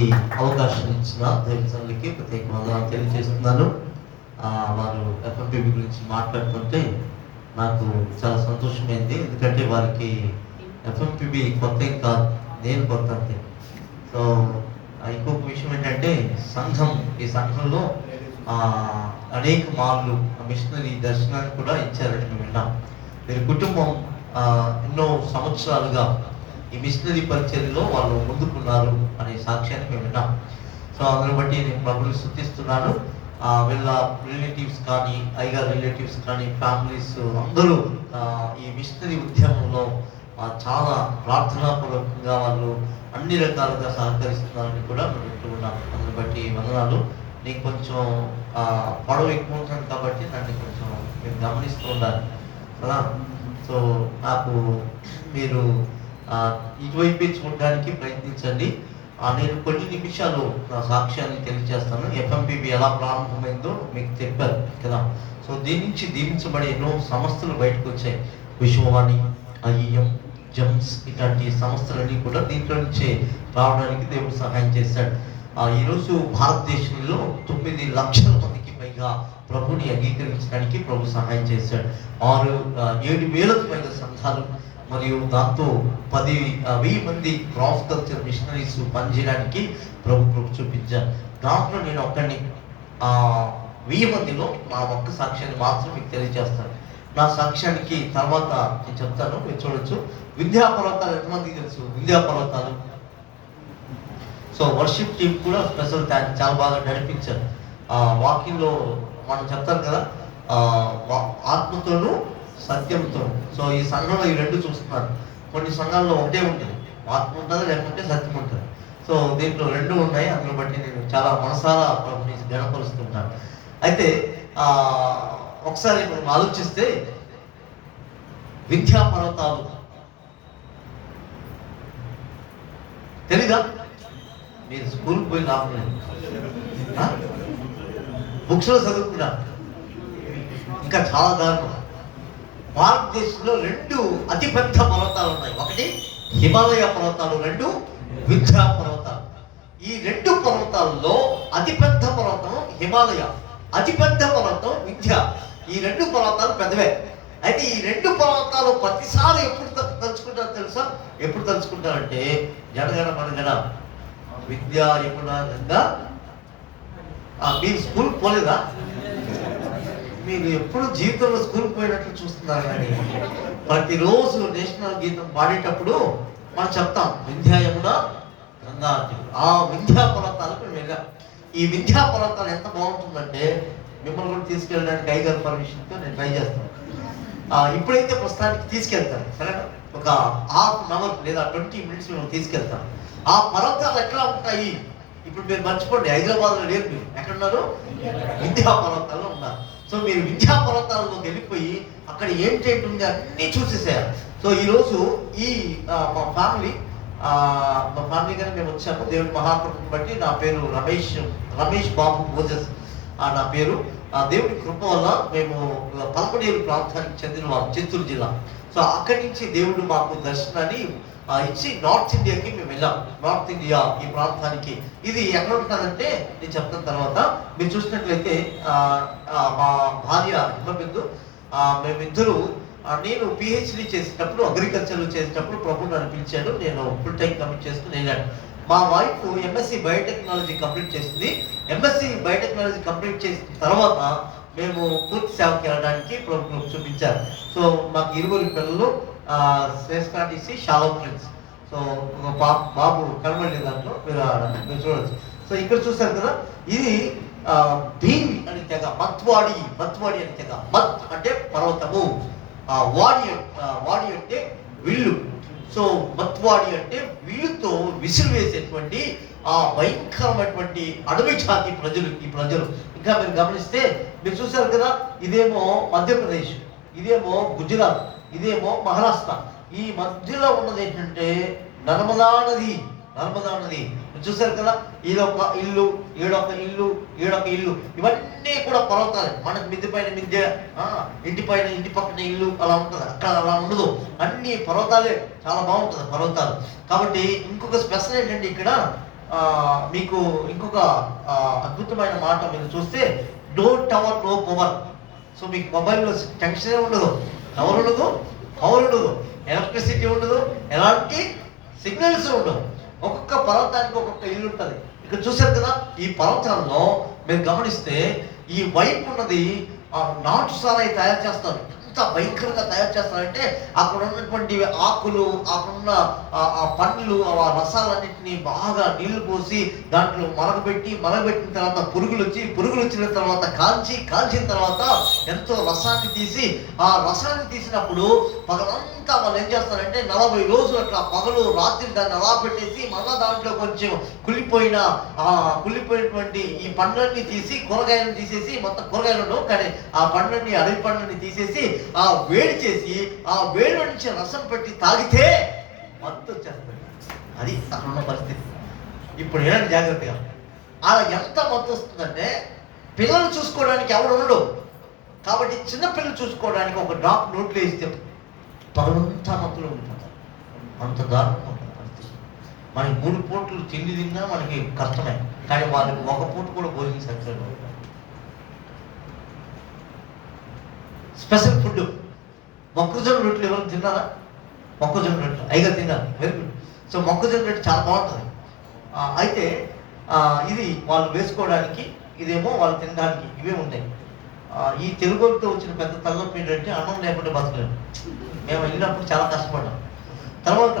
ఈ అవకాశం ఇచ్చిన దేవతలకి ప్రత్యేక వందనాలు తెలియజేస్తున్నాను. వారు ఎఫ్ఎంపీబీ గురించి మాట్లాడుతుంటే నాకు చాలా సంతోషమైంది. ఎందుకంటే వారికి ఎఫ్ఎంపీబీ కొత్త ఏం కాదు, నేను కొత్త అంతే. సో ఇంకొక విషయం ఏంటంటే ఈ సంఘంలో అనేక మార్లు మిషనరీ దర్శనాన్ని కూడా ఇచ్చారని మేము విన్నాం. వీరి కుటుంబం ఎన్నో సంవత్సరాలుగా ఈ మిషనరీ పరిచర్యలో వాళ్ళు ముందుకున్నారు అనే సాక్ష్యాన్ని మేము విన్నాం. సో అందుని బట్టి నేను ప్రభుని స్తుతిస్తున్నాను. వీళ్ళ రిలేటివ్స్ కానీ, అయ్యగారు రిలేటివ్స్ కానీ, ఫ్యామిలీస్ అందరూ ఈ మిషనరీ ఉద్యమంలో చాలా ప్రార్థనాపూర్వకంగా వాళ్ళు అన్ని రకాలుగా సహకరిస్తున్నారని కూడా మేము వింటున్నాం. అందుని బట్టి వందనాలు. నీకు కొంచెం పొడవు ఎక్కువ ఉంటుంది కాబట్టి నన్ను కొంచెం మీరు గమనిస్తూ ఉండాలి కదా. సో నాకు మీరు ఇటువైపే చూడడానికి ప్రయత్నించండి. నేను కొన్ని నిమిషాలు నా సాక్ష్యాన్ని తెలియజేస్తాను. ఎఫ్ఎంపీబీ ఎలా ప్రారంభమైందో మీకు చెప్పారు కదా. సో దీని నుంచి దీవించబడే ఎన్నో సంస్థలు బయటకు వచ్చాయి. విశ్వవాణి, ఐఎం, జమ్స్ ఇలాంటి సంస్థలన్నీ కూడా దీంట్లో నుంచే రావడానికి దేవుడు సహాయం చేశాడు. ఈరోజు భారతదేశంలో 9 లక్షల మందికి పైగా ప్రభుని అంగీకరించడానికి ప్రభు సహాయం చేశాడు. 7,000కు పైగా సంఘాలు మరియు దాంతో 10,000 మంది క్రాస్ కల్చర్ మిషనరీస్ పనిచేయడానికి ప్రభు చూపించారు. దాంట్లో నేను ఒక్కడిని 1000 మందిలో నా ఒక్క సాక్ష్యాన్ని మాత్రం మీకు తెలియజేస్తాను. నా సాక్ష్యానికి తర్వాత నేను చెప్తాను, మీరు చూడొచ్చు. వింధ్యా పర్వతాలు ఎంతమందికి తెలుసు? వింధ్యా పర్వతాలు. సో వర్షిప్ టీం కూడా స్పెషల్ థ్యాంక్స్, చాలా బాగా నడిపించారు. వాకింగ్లో మనం చెప్తారు కదా, ఆత్మతోనూ సత్యంతో. సో ఈ సంఘంలో ఈ రెండు చూస్తున్నారు. కొన్ని సంఘాల్లో ఒకటే ఉంటుంది, ఆత్మ ఉంటుంది లేకుంటే సత్యం ఉంటుంది. సో దీంట్లో రెండు ఉన్నాయి. అందులో బట్టి నేను చాలా మనసారా ప్రభుని గణపరుస్తుంటాను. అయితే ఒకసారి మనం ఆలోచిస్తే వింధ్యా పర్వతాలు తెలీదా? మీరు స్కూల్కి పోయి రాలేదు, బుక్స్లో చదువుకున్నారు. ఇంకా చాలా దారుణం. భారతదేశంలో 2 అతిపెద్ద పర్వతాలు ఉన్నాయి. ఒకటి హిమాలయ పర్వతాలు, 2 వింధ్యా పర్వతాలు. ఈ 2 పర్వతాల్లో అతిపెద్ద పర్వతం హిమాలయ, అతిపెద్ద పర్వతం వింధ్య. ఈ 2 పర్వతాలు పెద్దవే. అయితే ఈ 2 పర్వతాలు ప్రతిసారి ఎప్పుడు తలుచుకుంటారు తెలుసా? ఎప్పుడు తలుచుకుంటారంటే జనగణ మనగణ విద్యా యమున గంగా. మీరు స్కూల్కి పోలేదా? మీరు ఎప్పుడు జీవితంలో స్కూల్కి పోయినట్లు చూస్తున్నారు. కానీ ప్రతిరోజు నేషనల్ గీతం పాడేటప్పుడు మనం చెప్తాం వింధ్యా యమున గంగా. ఆ వింధ్యా పర్వతాలకు మేము వెళ్ళాం. ఈ వింధ్యా పర్వతాలు ఎంత బాగుంటుందంటే మిమ్మల్ని కూడా తీసుకెళ్ళడానికి అయ్యగారి పర్మిషన్తో నేను ట్రై చేస్తాను. ఇప్పుడైతే ప్రస్తుతానికి తీసుకెళ్తాను, సరేనా? ఒక ½ అవర్ లేదా 20 మినిట్స్ మేము తీసుకెళ్తాను. ఆ పర్వతాలు ఎట్లా ఉంటాయి ఇప్పుడు మీరు మర్చిపోండి. హైదరాబాద్లో లేరు, మీరు ఎక్కడున్నారు? వింధ్యా పర్వతాల్లో ఉన్నారు. సో మీరు వింధ్యా పర్వతాల్లోకి వెళ్ళిపోయి అక్కడ ఏంటి ఉంది అన్నీ చూసేసారు. సో ఈరోజు మా ఫ్యామిలీ కానీ మేము వచ్చాము. దేవుడి మహాకృపను బట్టి నా పేరు రమేష్ బాబు మోజెస్ నా పేరు. దేవుడి కృప వల్ల మేము పలకడేరు ప్రాంతానికి చెందిన వారు, చిత్తూరు జిల్లా. సో అక్కడి నుంచి దేవుడు మాకు దర్శనాన్ని ఇచ్చి నార్త్ ఇండియాకి మేము వెళ్ళాం. నార్త్ ఇండియా ఈ ప్రాంతానికి ఇది ఎక్కడ ఉంటుందంటే నేను చెప్తాను తర్వాత. మీరు చూసినట్లయితే మా భార్య హిమబిందు, మేమిద్దరూ నేను పిహెచ్డి చేసేటప్పుడు, అగ్రికల్చర్లో చేసేటప్పుడు ప్రభు నన్ను పిలిచాడు. నేను ఫుల్ టైం కమిట్ చేసుకుని వెళ్ళాను. మా వైఫ్ ఎంఎస్సి బయోటెక్నాలజీ కంప్లీట్ చేసింది. ఎంఎస్సి బయోటెక్నాలజీ కంప్లీట్ చేసిన తర్వాత మేము పూర్తి సేవకి వెళ్ళడానికి ప్రభు చూపించారు. సో మాకు 20 పిల్లలు, శ్రేష్ఠాటీసీ షాలో ఫ్రెండ్స్. సో బాబు కనబడే దాంట్లో మీరు చూడవచ్చు. సో ఇక్కడ చూసారు కదా, ఇది భీమి అని తెగ, మత్వాడి అని తెగ. మత్ అంటే పర్వతము, వాడి అంటే విల్లు. సో మత్వాడి అంటే విల్లుతో విసురు వేసేటువంటి భయంకరమైనటువంటి అడవి జాతి ఈ ప్రజలు. ఇంకా మీరు గమనిస్తే మీరు చూసారు కదా, ఇదేమో మధ్యప్రదేశ్, ఇదేమో గుజరాత్, ఇదేమో మహారాష్ట్ర. ఈ మధ్యలో ఉన్నది ఏంటంటే నర్మదా నది. మీరు చూసారు కదా, ఈడొక ఇల్లు, ఈడొక ఇల్లు, ఇవన్నీ కూడా పర్వతాలు. మనకు మిద్దె పైన మిద్దె, ఇంటి పక్కన ఇల్లు అలా ఉంటుంది. అక్కడ అలా ఉండదు, అన్ని పర్వతాలే. చాలా బాగుంటుంది పర్వతాలు. కాబట్టి ఇంకొక స్పెషల్ ఏంటంటే ఇక్కడ మీకు ఇంకొక అద్భుతమైన మాట మీరు చూస్తే, don't tower no power. So మీకు మొబైల్లో టెన్షనే ఉండదు, టవర్ ఉండదు, పవర్ ఉండదు, ఎలక్ట్రిసిటీ ఉండదు, ఎలాంటి సిగ్నల్స్ ఉండవు. ఒక్కొక్క పర్వతానికి ఒక్కొక్క ఇల్లు ఉంటుంది. ఇక్కడ చూశారు కదా, ఈ పర్వతాల్లో మీరు గమనిస్తే ఈ వైపు ఉన్నది నాటు సారాయి తయారు చేస్తారు. ఎంత భయంకరంగా తయారు చేస్తారంటే అక్కడ ఉన్నటువంటి ఆకులు, అక్కడున్న ఆ పండ్లు, ఆ రసాలన్నింటినీ బాగా నీళ్లు పోసి దాంట్లో మరగబెట్టిన తర్వాత పురుగులు వచ్చిన తర్వాత కాల్చిన తర్వాత ఎంతో రసాన్ని తీసి, ఆ రసాన్ని తీసినప్పుడు పగలంతా వాళ్ళు ఏం చేస్తారంటే 40 రోజులు అట్లా పగలు రాత్రి దాన్ని అలా పెట్టేసి మళ్ళా దాంట్లో కొంచెం కుళ్ళిపోయినటువంటి ఈ పండ్లన్నీ తీసి, కూరగాయలను తీసేసి, మొత్తం కూరగాయలను కానీ ఆ పండ్లన్నీ, అడవి పండ్లని తీసేసి ఆ వేడి చేసి, ఆ వేడి నుంచి రసం పెట్టి తాగితే మత్తు వచ్చేస్తుంది. అది అక్కడ ఉన్న పరిస్థితి. ఇప్పుడు ఏమైనా జాగ్రత్తగా, అలా ఎంత మత్తు వస్తుందంటే పిల్లలు చూసుకోవడానికి ఎవరు ఉండడు. కాబట్టి చిన్నపిల్లలు చూసుకోవడానికి ఒక డ్రాప్ నోట్లో ఇస్తే పగలంతా మత్తులో ఉండిపోతారు. అంత దారుణంగా ఉంటుంది పరిస్థితి. మనకి 3 పూటలు తిండి తిన్నా మనకి కష్టమే, కానీ వాళ్ళకి ఒక పూట కూడా భోజనం సరిగ్గా. స్పెషల్ ఫుడ్ మొక్కజొన్న రొట్టెలు. ఎవరు తిన్నారా? మొక్కజొన్న రొట్టెలు అయిగా తిన్నారు, వెరీ గుడ్. సో మొక్కజొన్న రొట్టె చాలా బాగుంటుంది. అయితే ఇది వాళ్ళు వేసుకోవడానికి, ఇదేమో వాళ్ళు తినడానికి, ఇవే ఉంటాయి. ఈ తెలుగుతో వచ్చిన పెద్ద తలనొప్పి ఏంటంటే అన్నం లేకుండా బతకలేము. మేము వెళ్ళినప్పుడు చాలా కష్టపడ్డాం. తర్వాత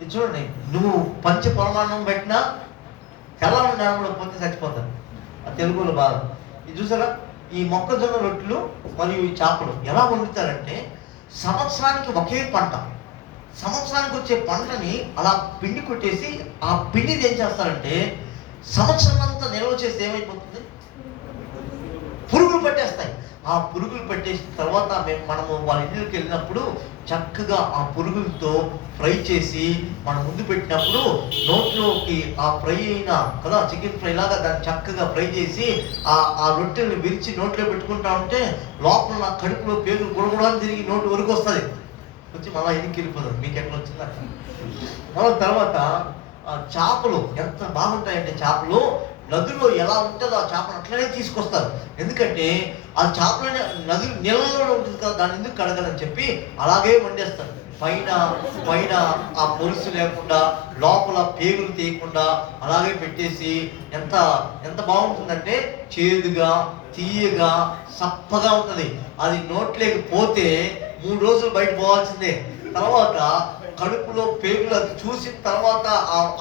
ఇది చూడండి, నువ్వు పంచ పరమాన్నం పెట్టినా తెల్లారి నానబడి పోతే చచ్చిపోతారు. ఆ తెలుగులో బాధ. ఇది చూసారా, ఈ మొక్కజొన్న రొట్టెలు మరియు ఈ చేపలు ఎలా వండుతారంటే, సంవత్సరానికి ఒకే పంట, సంవత్సరానికి వచ్చే పంటని అలా పిండి కొట్టేసి ఆ పిండిని ఏం చేస్తారంటే సంవత్సరం అంతా నిల్వ చేస్తే ఏమైపోతుంది, పురుగులు పట్టేస్తాయి. ఆ పురుగులు పట్టేసిన తర్వాత మనము వాళ్ళ ఇంటికి వెళ్ళినప్పుడు చక్కగా ఆ పురుగులతో ఫ్రై చేసి మనం ముందు పెట్టినప్పుడు నోట్లోకి ఆ ఫ్రై అయిన కదా చికెన్ ఫ్రై లాగా దాన్ని చక్కగా ఫ్రై చేసి ఆ రొట్టెలు విరిచి నోట్లో పెట్టుకుంటా ఉంటే లోపల నా కడుపులో పేగులు గుడగొడని తిరిగి నోటి వరకు వస్తుంది, వచ్చి మళ్ళీ ఎన్నికి వెళ్ళిపోతుంది. మీకు ఎట్లా వచ్చింది అట్లా. మళ్ళీ తర్వాత చేపలు ఎంత బాగుంటాయంటే, చేపలు నదిలో ఎలా ఉంటుందో ఆ చేపను అట్లనే తీసుకొస్తారు. ఎందుకంటే ఆ చేపలనే నది నీళ్ళలో ఉంటుంది కదా, దాన్ని ఎందుకు కడగలని చెప్పి అలాగే వండేస్తారు. పైన ఆ పొలుసు లేకుండా, లోపల పేగులు తీయకుండా అలాగే పెట్టేసి ఎంత బాగుంటుందంటే చేదుగా, తీయగా, సప్పగా ఉంటుంది. అది నోట్లోకి పోతే 3 రోజులు బయట పోవాల్సిందే. తర్వాత కడుపులో పేగులు అది చూసిన తర్వాత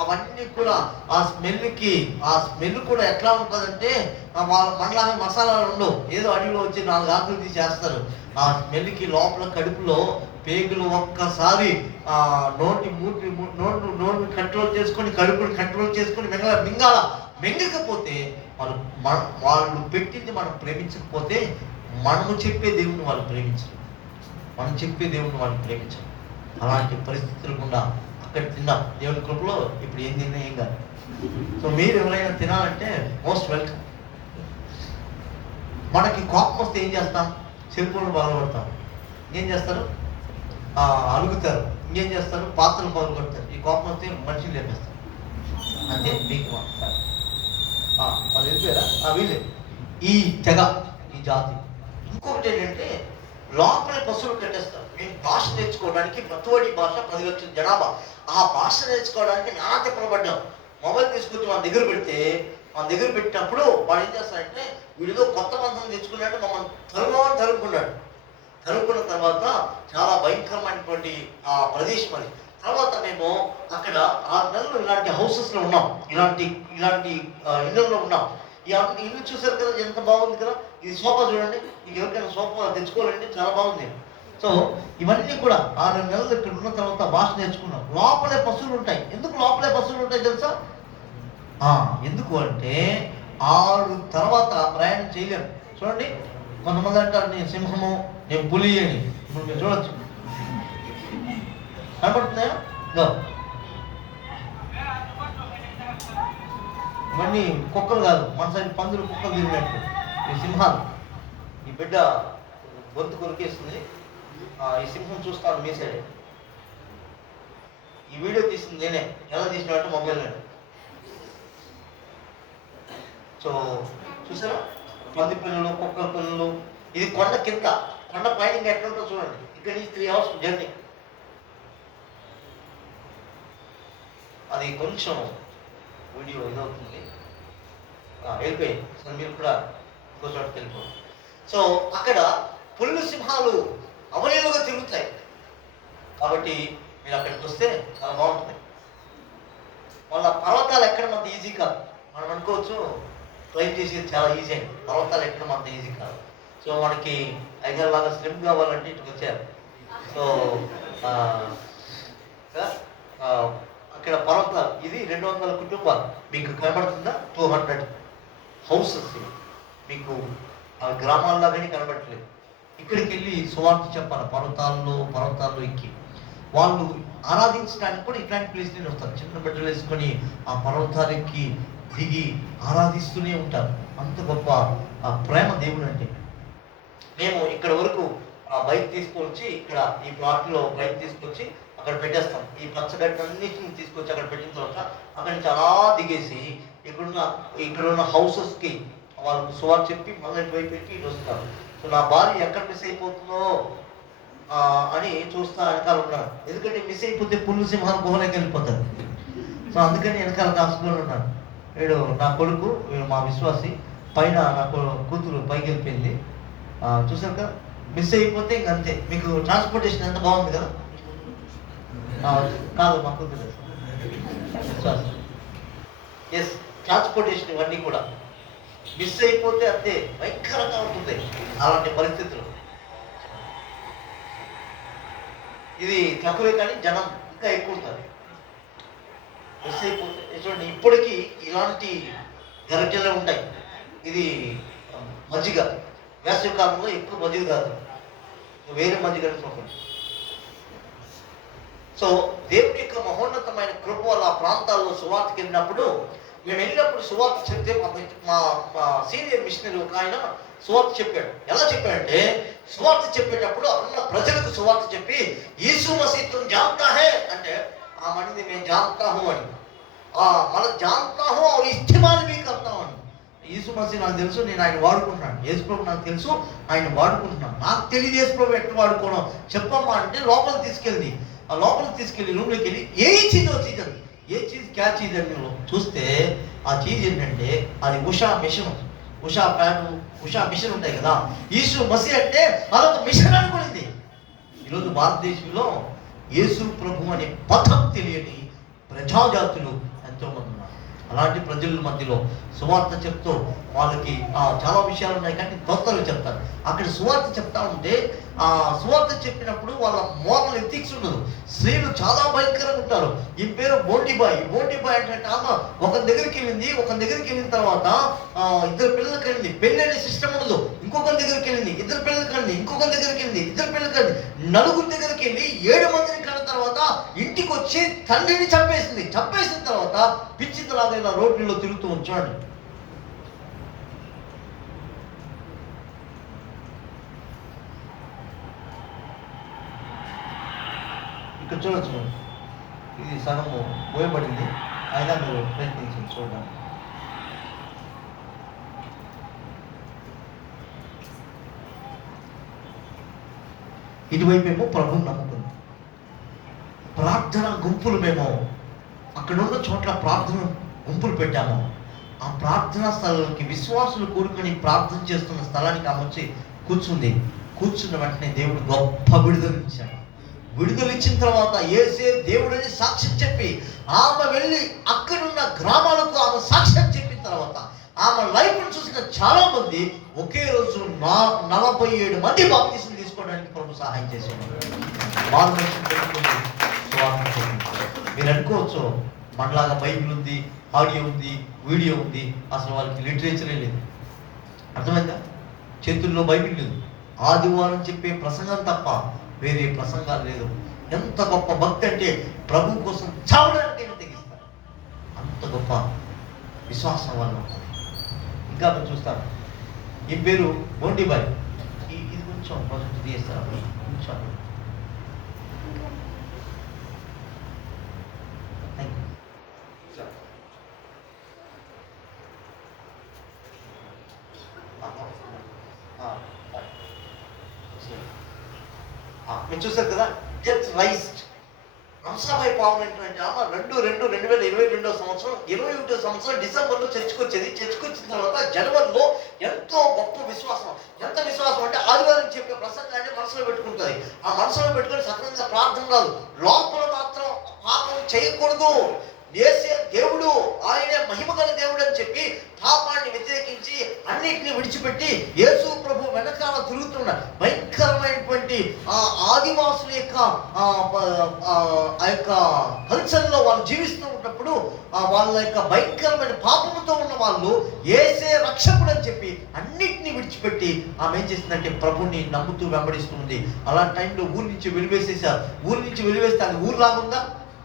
అవన్నీ కూడా ఆ స్మెల్ కూడా ఎట్లా ఉంటుందంటే, వాళ్ళ మనలాగా మసాలాలు ఉండవు, ఏదో అడవిలో వచ్చి 4 ఆకులు తీసేస్తారు. ఆ స్మెల్కి లోపల కడుపులో పేగులు ఒక్కసారి నోటిని కంట్రోల్ చేసుకొని, కడుపుని కంట్రోల్ చేసుకొని మింగకపోతే వాళ్ళు పెట్టింది మనం ప్రేమించకపోతే, మనము చెప్పే దేవుని వాళ్ళు ప్రేమించరు, మనం చెప్పే దేవుని వాళ్ళు ప్రేమించరు. అలాంటి పరిస్థితులు గుండా అక్కడ తిన్నాం. దేవుని కృపలో ఇప్పుడు ఏం తిన్నా ఏం కాదు. సో మీరు ఎవరైనా తినాలంటే మోస్ట్ వెల్కమ్. మనకి కోపం వస్తే ఏం చేస్తాం? సెల్ ఫోన్లు బాధపడతాం. ఏం చేస్తారు? అలుగుతారు. ఇంకేం చేస్తారు? పాత్రలు పగలగొడతారు. ఈ కోపం వస్తే మనిషిని లేపేస్తారు. అంతే. మీకు వాళ్ళు వెళ్ళిపోయారా? వీళ్ళే ఈ తెగ, ఈ జాతి. ఇంకొకటి ఏంటంటే లోపల పశువులు కట్టేస్తారు. మేము భాష నేర్చుకోవడానికి మతువడి భాష 10 లక్షల జనాభా. ఆ భాష నేర్చుకోవడానికి నానా తిప్పలపడ్డాం. మొబైల్ తీసుకొచ్చి మన దగ్గర పెట్టినప్పుడు వాడు ఏం చేస్తాడంటే, వీడిలో కొత్త మంత్రం తెచ్చుకున్నాడు, మమ్మల్ని తరుముకున్న తర్వాత చాలా భయంకరమైనటువంటి ఆ ప్రదేశం అది. తర్వాత మేము అక్కడ 6 నెలలు ఇలాంటి హౌసెస్లో ఉన్నాం, ఇలాంటి ఇళ్ళల్లో ఉన్నాం. ఈ ఇల్లు చూసారు కదా, ఎంత బాగుంది కదా. ఇది సోఫా చూడండి, మీకు ఎవరికైనా సోఫా తెచ్చుకోవాలంటే చాలా బాగుంది. సో ఇవన్నీ కూడా 6 నెలలు ఇక్కడ ఉన్న తర్వాత భాష నేర్చుకున్నాం. లోపలే పశువులు ఉంటాయి. ఎందుకు లోపలే పశువులు ఉంటాయి తెలుసా? ఎందుకు అంటే 6 తర్వాత ప్రయాణం చేయలేము. చూడండి, కొంతమంది అంటారు నేను సింహము, నేను పులి అని. ఇప్పుడు మీరు చూడొచ్చు, కనపడుతున్నాయా? ఇవన్నీ కుక్కలు కాదు, మన సైడ్ పందులు, కుక్కలు తిరిగినట్టు ఈ సింహాలు. ఈ బిడ్డ గొంతు కొరికేస్తుంది. ఈ సింహం చూస్తాను మీ సైడే. ఈ వీడియో తీసింది నేనే. ఎలా తీసినట్టు మొబైల్లో సో చూసారా, పంది పిల్లలు, కుక్కల పిల్లలు. ఇది కొండ కింద, కొండ పైన ఇంకా ఎట్లా ఉంటుందో చూడండి. ఇక్కడ నుంచి 3 hours జర్నీ. అది కొంచెం వీడియో ఇదవుతుంది, వెళ్ళిపోయింది. సో మీరు కూడా ఇంకో చోటకి వెళ్ళిపోండి. సో అక్కడ పుల్లు సింహాలు అవలీలుగా తిరుగుతాయి. కాబట్టి మీరు అక్కడికి వస్తే చాలా బాగుంటుంది. వాళ్ళ పర్వతాలు ఎక్కడం అంత ఈజీ కాదు. మనం అనుకోవచ్చు క్లైమ్ చేసేది చాలా ఈజీ అని. పర్వతాలు ఎక్కడం అంత ఈజీ కాదు. సో మనకి ఐదారు లాగా స్లిమ్ కావాలంటే ఇటుకు వచ్చారు. సో అక్కడ పర్వతాలు, ఇది 200 కుటుంబాలు మీకు కనబడుతుందా? 200 హౌసెస్ మీకు గ్రామాల్లో కానీ కనబడట్లేదు. ఇక్కడికి వెళ్ళి సువార్త చెప్పాలి. పర్వతాల్లో ఎక్కి వాళ్ళు ఆరాధించడానికి కూడా ఇట్లాంటి ప్లేస్ నేను వస్తారు. చిన్న బిడ్డలు వేసుకొని ఆ పర్వతాలెక్కి దిగి ఆరాధిస్తూనే ఉంటారు. అంత గొప్ప ప్రేమ దేవుడు అంటే. మేము ఇక్కడ వరకు బైక్ తీసుకొచ్చి, ఇక్కడ ఈ ప్లాట్లో బైక్ తీసుకొచ్చి అక్కడ పెట్టేస్తాం. ఈ పచ్చగడ్డన్నిటిని తీసుకొచ్చి అక్కడ పెట్టిన తర్వాత అక్కడి నుంచి అలా దిగేసి ఇక్కడున్న హౌసెస్కి వాళ్ళకు సువార్త చెప్పి మళ్ళీ వైపు పెట్టి ఇటు వస్తారు. సో నా భార్య ఎక్కడ మిస్ అయిపోతుందో అని చూస్తా వెనకాల ఉన్నాను. ఎందుకంటే మిస్ అయిపోతే పుల్లు సింహాలు గుహలోకి వెళ్ళిపోతారు. సో అందుకని వెనకాల కాసుకొని ఉన్నాను. వీడు నా కొడుకు, వీడు మా విశ్వాసి. పైన నా కూతురు పైకి వెళ్ళిపోయింది. చూసారు కదా, మిస్ అయిపోతే ఇంకంతే. మీకు ట్రాన్స్పోర్టేషన్ ఎంత బాగుంది కదా. కాదు, మా కూతురు విశ్వాసి. ఎస్, ట్రాన్స్పోర్టేషన్ ఇవన్నీ కూడా మిస్ అయిపోతే అంతే భయంకరంగా ఉంటుంది అలాంటి పరిస్థితులు. ఇది తక్కువే కానీ జనం ఇంకా ఎక్కువ ఉంటుంది. మిస్ అయిపోతే చూడండి, ఇప్పటికీ ఇలాంటి గరజలు ఉంటాయి. ఇది మజ్జిగ, వేసవి కాలంలో ఎక్కువ మజ్జిగ కాదు, వేరే మజ్జిగ అనుకోండి. సో దేవుడి యొక్క మహోన్నతమైన కృప వల్ల ఆ ప్రాంతాల్లో సువార్తకి వెళ్ళినప్పుడు, మేము వెళ్ళినప్పుడు సువార్త చెప్తే మా సీనియర్ మిషనరీ ఒక ఆయన సువార్త చెప్పాడు. ఎలా చెప్పాడంటే, సువార్త చెప్పేటప్పుడు అన్న ప్రజలకు సువార్త చెప్పి యేసు మసీహ్ తుమ్ జాన్తా హై అంటే ఆ మనిది మేము జాన్తా హూ అని, మన జాన్తా హూ और इस्तेमाल भी करता हूं. యేసు మసీహ్ నాకు తెలుసు, నేను ఆయన వాడుకుంటున్నాను. యేసు ప్రభు నాకు తెలుసు, ఆయన వాడుకుంటున్నాను. నాకు తెలియదు యేసు ప్రభు ఎట్లా వాడుకోవడం చెప్పమ్మా అంటే లోపలికి తీసుకెళ్ళి, ఆ లోపలికి తీసుకెళ్ళి రూమ్లోకి వెళ్ళి ఏ చీజ్ క్యా చీజ్ అని చూస్తే ఆ చీజ్ ఏంటంటే అది Usha machine, Usha fan, Usha machine ఉంటాయి కదా. యేసు మసీహ్ అంటే అదొక మిషన్ అనుకునింది. ఈరోజు భారతదేశంలో యేసు ప్రభు అనే పదం తెలియని ప్రజాజాతులు ఎంతోమంది ఉన్నారు. అలాంటి ప్రజల మధ్యలో సువార్త చెప్తూ వాళ్ళకి చాలా విషయాలు ఉన్నాయి కానీ తొందరగా చెప్తారు. అక్కడ సువార్త చెప్తా ఉంటే ఆ సువార్త చెప్పినప్పుడు వాళ్ళ మోరల్ ఎథిక్స్ ఉండదు. స్త్రీలు చాలా భయంకరంగా ఉంటారు. ఈ పేరు బోండిబాయ్ అంటే ఆమె ఒక దగ్గరికి వెళ్ళిన తర్వాత ఇద్దరు పిల్లలకి వెళ్ళింది. పెళ్ళి అనే సిస్టమ్ ఉండదు. ఇంకొకరి దగ్గరికి వెళ్ళింది, ఇద్దరు పిల్లలకి వెళ్ళింది. ఇంకొకరి దగ్గరికి వెళ్ళింది, ఇద్దరు పిల్లలకి వెళ్ళింది. నలుగురి దగ్గరికి వెళ్ళి 7 మందిని కన్న తర్వాత ఇంటికి వచ్చి తండ్రిని చంపేసిన తర్వాత పిచ్చితలాగా ఇలా రోడ్లలో తిరుగుతూ ఉంచాడు. ఇక్కడ చూడొచ్చు, ఇది సగము పోయబడింది. అయినా మీరు ప్రయత్నించండి చూడండి. ఇటువైపేమో ప్రభువుని నమ్ముకుంది. ప్రార్థన గుంపులు మేము అక్కడున్న చోట్ల ప్రార్థన గుంపులు పెట్టాము. ఆ ప్రార్థనా స్థలానికి విశ్వాసులు కూడుకొని ప్రార్థన చేస్తున్న స్థలానికి ఆమె వచ్చి కూర్చున్న వెంటనే దేవుడు గొప్ప విడుదలిచ్చాడు. విడుదలిచ్చిన తర్వాత యేసే దేవుడని సాక్ష్యం చెప్పి ఆమె వెళ్ళి అక్కడున్న గ్రామాలకు ఆమె సాక్ష్యం చెప్పిన తర్వాత ఆమె లైఫ్ను చూసిన చాలా మంది ఒకే రోజు 47 మంది బాప్తిసం తీసుకోవడానికి ప్రభు సహాయం చేశాడు. మీరు అనుకోవచ్చు మనలాగా బైబిల్ ఉంది, ఆడియో ఉంది, వీడియో ఉంది, అసలు వాళ్ళకి లిటరేచరే లేదు. అర్థమైందా? చేతుల్లో బైబిల్ లేదు, ఆదివారం చెప్పే ప్రసంగం తప్ప వేరే ప్రసంగాలు లేదు. ఎంత గొప్ప భక్తి అంటే ప్రభు కోసం చావడానికైనా తెగిస్తారు. అంత గొప్ప విశ్వాసం వల్ల ఇంకా మీరు చూస్తారు. ఈ పేరు బోండిబాయ్. ఇది కొంచెం ప్రాజెక్ట్ తీస్తారు కొంచెం. మీరు చూసారు కదా, గెట్ రైస్డ్. హంసాబాయి పావన్ ఏంటంటే ఆమె 2022 సంవత్సరం 21 సంవత్సరం డిసెంబర్లో చర్చకు వచ్చేది. చర్చకు వచ్చిన తర్వాత జనవరిలో ఎంతో గొప్ప విశ్వాసం. ఎంత విశ్వాసం అంటే ఆదివారం చెప్పే ప్రసంగాన్ని మనసులో పెట్టుకుంటుంది. ఆ మనసులో పెట్టుకుని సక్రమంగా ప్రార్థన కాదు, లోపల మాత్రం పాపం చేయకూడదు. దేశే దేవుడు, ఆయనే మహిమగల దేవుడు అని చెప్పి పాపాన్ని వ్యతిరేకించి అన్నిటిని విడిచిపెట్టి యేసు ప్రభు వెనకాల తిరుగుతున్న భయంకరమైనటువంటి ఆ ఆదివాసుల యొక్క ఆ యొక్క కల్చర్లో వాళ్ళు జీవిస్తూ ఉన్నప్పుడు వాళ్ళ యొక్క భయంకరమైన పాపముతో ఉన్న వాళ్ళు యేసే రక్షకుడు అని చెప్పి అన్నిటినీ విడిచిపెట్టి ఆమె ఏం చేసిందంటే ప్రభుని నమ్ముతూ వెంబడిస్తుంది. అలాంటి టైంలో ఊరి నుంచి వెలివేసేసారు. ఊరి నుంచి వెలివేస్తే అది ఊరులాగుందా?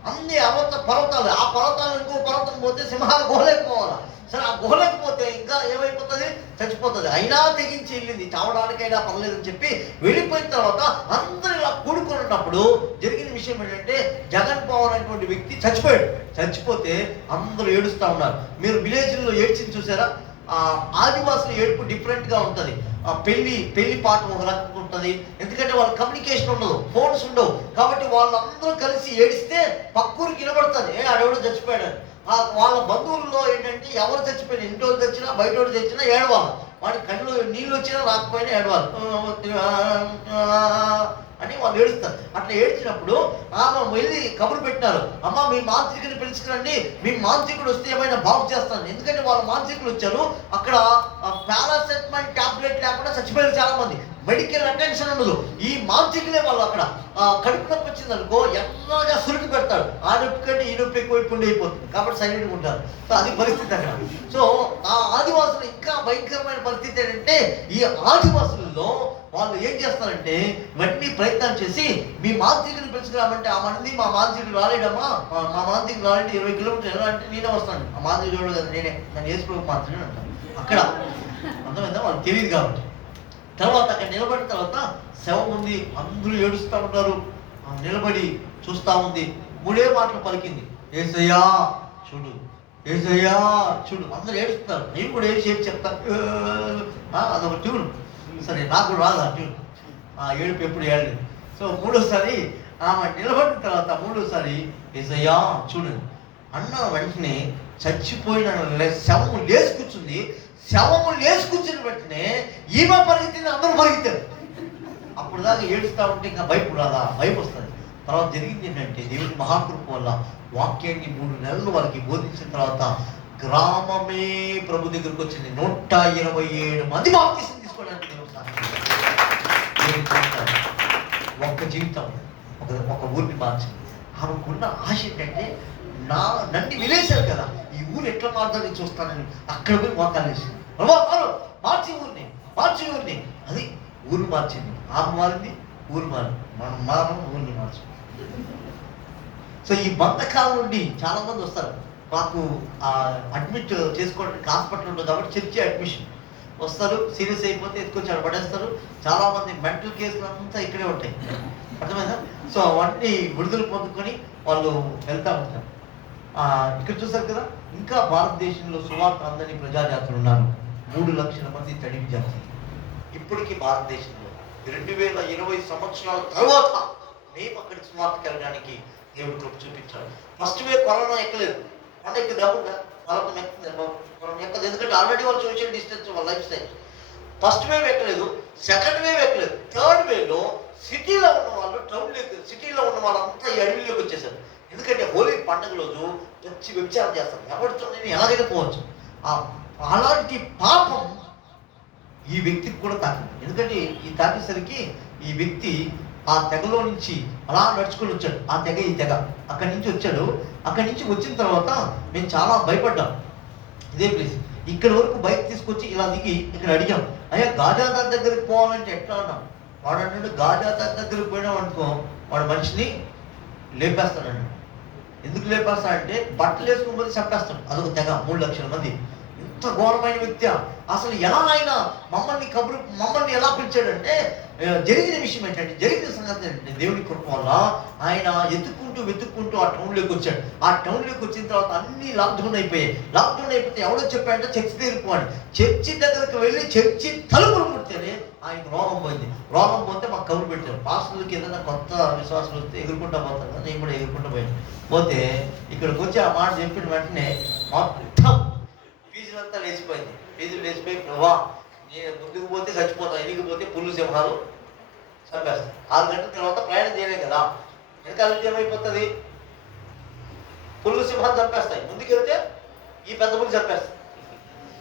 అన్ని పర్వతాలు, ఆ పర్వతాలు ఇంకో పర్వతం పోతే సింహాలు గుహలేకపోవాలా. సరే, ఆ గుహలేకపోతే ఇంకా ఏమైపోతుంది? చచ్చిపోతుంది. అయినా తెగించి వెళ్ళింది, చావడానికైనా పర్లేదని చెప్పి వెళ్ళిపోయిన తర్వాత అందరూ ఇలా కూడుకున్నప్పుడు జరిగిన విషయం ఏంటంటే జగన్ పవన్ అనేటువంటి వ్యక్తి చచ్చిపోయాడు. చచ్చిపోతే అందరూ ఏడుస్తూ ఉన్నారు. మీరు విలేజ్లో ఏడ్చింది చూసారా? ఆదివాసుల ఏడుపు డిఫరెంట్గా ఉంటుంది. పెళ్లి పాట ఒక రకంగా ఉంటుంది. ఎందుకంటే వాళ్ళ కమ్యూనికేషన్ ఉండదు, ఫోన్స్ ఉండవు. కాబట్టి వాళ్ళందరూ కలిసి ఏడిస్తే పక్కూరికి వినబడుతుంది, ఆడెవడో చచ్చిపోయాడు. వాళ్ళ బంధువుల్లో ఏంటంటే ఎవరు చచ్చిపోయినా, ఇంట్లో తెచ్చినా బయట తెచ్చినా ఏడవాలి. వాడి కళ్ళు నీళ్ళు వచ్చినా రాకపోయినా ఏడవాలి అని వాళ్ళు ఏడుస్తారు. అట్లా ఏడ్చినప్పుడు ఆమె వెళ్ళి కబురు పెట్టినారు, అమ్మ మీ మాంత్రికుని పిలుచుకురండి, మీ మాంత్రికుడు వస్తే ఏమైనా బాగు చేస్తాను. ఎందుకంటే వాళ్ళ మాంత్రికులు వచ్చారు. అక్కడ పారాసెటమాల్ టాబ్లెట్ లేకుండా చచ్చిపోయారు చాలా మంది. మెడికల్ అటెన్షన్ ఉండదు. ఈ మాంత్రికులే వాళ్ళు అక్కడ కడుపు నొప్పి వచ్చింది అనుకో ఎలాగా సురుకు పెడతాడు. ఆ నొప్పి కంటే ఈ నొప్పి ఎక్కువైపోయి అయిపోతుంది. కాబట్టి సైలెంట్గా ఉంటారు. సో అది పరిస్థితి అక్కడ. సో ఆ ఆదివాసులు ఇంకా భయంకరమైన పరిస్థితి ఏంటంటే ఈ ఆదివాసులలో వాళ్ళు ఏం చేస్తారంటే ఇవన్నీ ప్రయత్నం చేసి మీ మాంత్రికుని పిలుచుకురామంటే ఆ మంది మా మాంత్రికుడు రాలేడమ్మా, మా మాంత్రికుడు రాలేంటే 20 కిలోమీటర్లు ఎలా అంటే నేనే వస్తాను. ఆ మాంత్రికుడు కదా నేను వేసుకోవడం మాత్రమే అంటాను. అక్కడ అర్థమైందా? వాళ్ళకి తెలియదు కాబట్టి. తర్వాత అక్కడ నిలబడిన తర్వాత శవం ఉంది, అందరూ ఏడుస్తూ ఉంటారు. నిలబడి చూస్తూ ఉంది. 3 మాటలు పలికింది, యేసయ్యా చూడు, యేసయ్యా చూడు. అందరూ ఏడుస్తున్నారు. నేను కూడా ఏం చెప్తాను, అదొక ట్యూన్. సరే, నాకు రాదు ఆ ట్యూన్. ఏడుపు ఎప్పుడు ఏడలేదు. సో 3వసారి ఆమె నిలబడిన తర్వాత 3వసారి యేసయ్యా చూడు అన్న వెంటనే చచ్చిపోయిన శవము లేచి కూర్చుంది. శవము లేచి కూర్చుని వెంటనే ఈమె పరిగెత్తింది, అందరూ పరిగెత్తారు. అప్పుడు దాకా ఏడుస్తూ ఉంటే ఇంకా భయపు రాదా? భయం వస్తుంది. తర్వాత జరిగింది ఏంటంటే దేవుడి మహాకృప వల్ల వాక్యాన్ని 3 నెలలు వాళ్ళకి బోధించిన తర్వాత గ్రామమే ప్రభు దగ్గరికి వచ్చింది. 127 మంది బాప్తిసం తీసుకోవడానికి ఒక్క జీవితం ఒక ఊరిని మార్చింది. ఆమెకున్న ఆశ ఏంటంటే నన్ను విలేశారు కదా, ఈ ఊరు ఎట్లా మారుతుందని చూస్తానని అక్కడ పోయి మోకాలు వేసింది. మార్చి ఊరిని అది ఊరు మార్చింది. ఆమె మారింది, ఊరు మారింది. మనం ఊరిని మార్చింది. సో ఈ బంధకాల నుండి చాలా మంది వస్తారు. మాకు అడ్మిట్ చేసుకోవడానికి హాస్పిటల్ ఉంటుంది కాబట్టి చర్చి అడ్మిషన్ వస్తారు. సీరియస్ అయిపోతే ఎత్తుకొచ్చి పడేస్తారు. చాలా మంది మెంటల్ కేసులు అంతా ఇక్కడే ఉంటాయి. అర్థమైందా? సో అవన్నీ విడుదల పొందుకొని వాళ్ళు వెళ్తూ ఉంటారు. ఇక్కడ చూసారు కదా, ఇంకా భారతదేశంలో సువార్త అందని ప్రజాజాతులు ఉన్నారు. 3 లక్షల మంది తడివి జాతి. ఇప్పటికీ భారతదేశంలో 2020 సంవత్సరాల తర్వాత మేము అక్కడికి సువార్తకి వెళ్ళడానికి దేవుడు కృప చూపించాడు. ఫస్ట్ వేవ్ కరోనా ఎక్కలేదు. అంటే ఇక్కడ డబ్బుగా కరోనా ఎక్కలేదు. ఎందుకంటే ఆల్రెడీ వాళ్ళు సోషల్ డిస్టెన్స్, వాళ్ళ లైఫ్ స్టైల్. ఫస్ట్ వేవ్ ఎక్కలేదు, సెకండ్ వేవ్ ఎక్కలేదు. థర్డ్ వేవ్లో సిటీలో ఉన్న వాళ్ళు సిటీలో ఉన్న వాళ్ళంతా ఈ అడవిలోకి వచ్చేసారు. ఎందుకంటే హోలీ పండుగ రోజు వచ్చి వ్యభిచారం చేస్తారు. ఎవరితో నేను ఎలాగైనా పోవచ్చు. అలాంటి పాపం ఈ వ్యక్తికి కూడా తాకింది. ఎందుకంటే ఈ తాకేసరికి ఈ వ్యక్తి ఆ తెగలో నుంచి అలా నడుచుకొని వచ్చాడు. ఆ తెగ ఈ తెగ అక్కడి నుంచి వచ్చాడు. అక్కడి నుంచి వచ్చిన తర్వాత మేము చాలా భయపడ్డాం. ఇదే ప్లేస్ ఇక్కడ వరకు బైక్ తీసుకొచ్చి ఇలా దిగి ఇక్కడ అడిగాం, అయ్యా గాజాదార్ దగ్గరికి పోవాలంటే ఎట్లా అన్నాం. వాడు అంటే గాజాదార్ దగ్గరికి పోయినాం అనుకో వాడు మనిషిని లేపేస్తాడు. ఎందుకు లేపేస్తాడంటే బట్టలు వేసుకుని పోతే చంపేస్తాడు. అదొక తెగ. 3 లక్షల మంది. ఇంత ఘోరమైన వ్యక్తి. అసలు ఎలా ఆయన మమ్మల్ని ఎలా పిలిచాడంటే జరిగిన విషయం ఏంటంటే, జరిగిన సంగతి ఏంటంటే, దేవుడి కృప వల్ల ఆయన వెతుక్కుంటూ ఆ టౌన్లోకి వచ్చాడు. ఆ టౌన్లోకి వచ్చిన తర్వాత అన్ని లాక్డౌన్ అయిపోయాయి. లాక్డౌన్ అయిపోతే ఎవడో చెప్పాడంటే చర్చి దగ్గరికి పోవాలి. చర్చి దగ్గరికి వెళ్ళి చర్చి తలుపులు ముడితేనే ఆయనకు రోగం పోయింది. రోగం పోతే మాకు కబురు పెట్టారు. పాస్టర్లకి ఏదైనా కొత్త విశ్వాసాలు వస్తే ఎగురుకుంటా పోతారు కదా, నేను కూడా ఎగురుకుంటా పోయాను. పోతే ఇక్కడికి వచ్చి ఆ మాట చెప్పిన వెంటనే మొత్తం ఫీజులంతా లేచిపోయింది. ఫీజులు లేచిపోయి, ప్రభా నేను ముందుకు పోతే చచ్చిపోతాను, ఎనిగిపోతే పుల్లు సింహాలు చంపేస్తాను. 6 గంటల తర్వాత ప్రయాణం చేయలేం కదా, వెనకాల ఏమైపోతుంది, పుల్లు సింహాలు చంపేస్తాయి, ముందుకెళ్తే ఈ పెద్ద పుల్లు చంపేస్తాయి.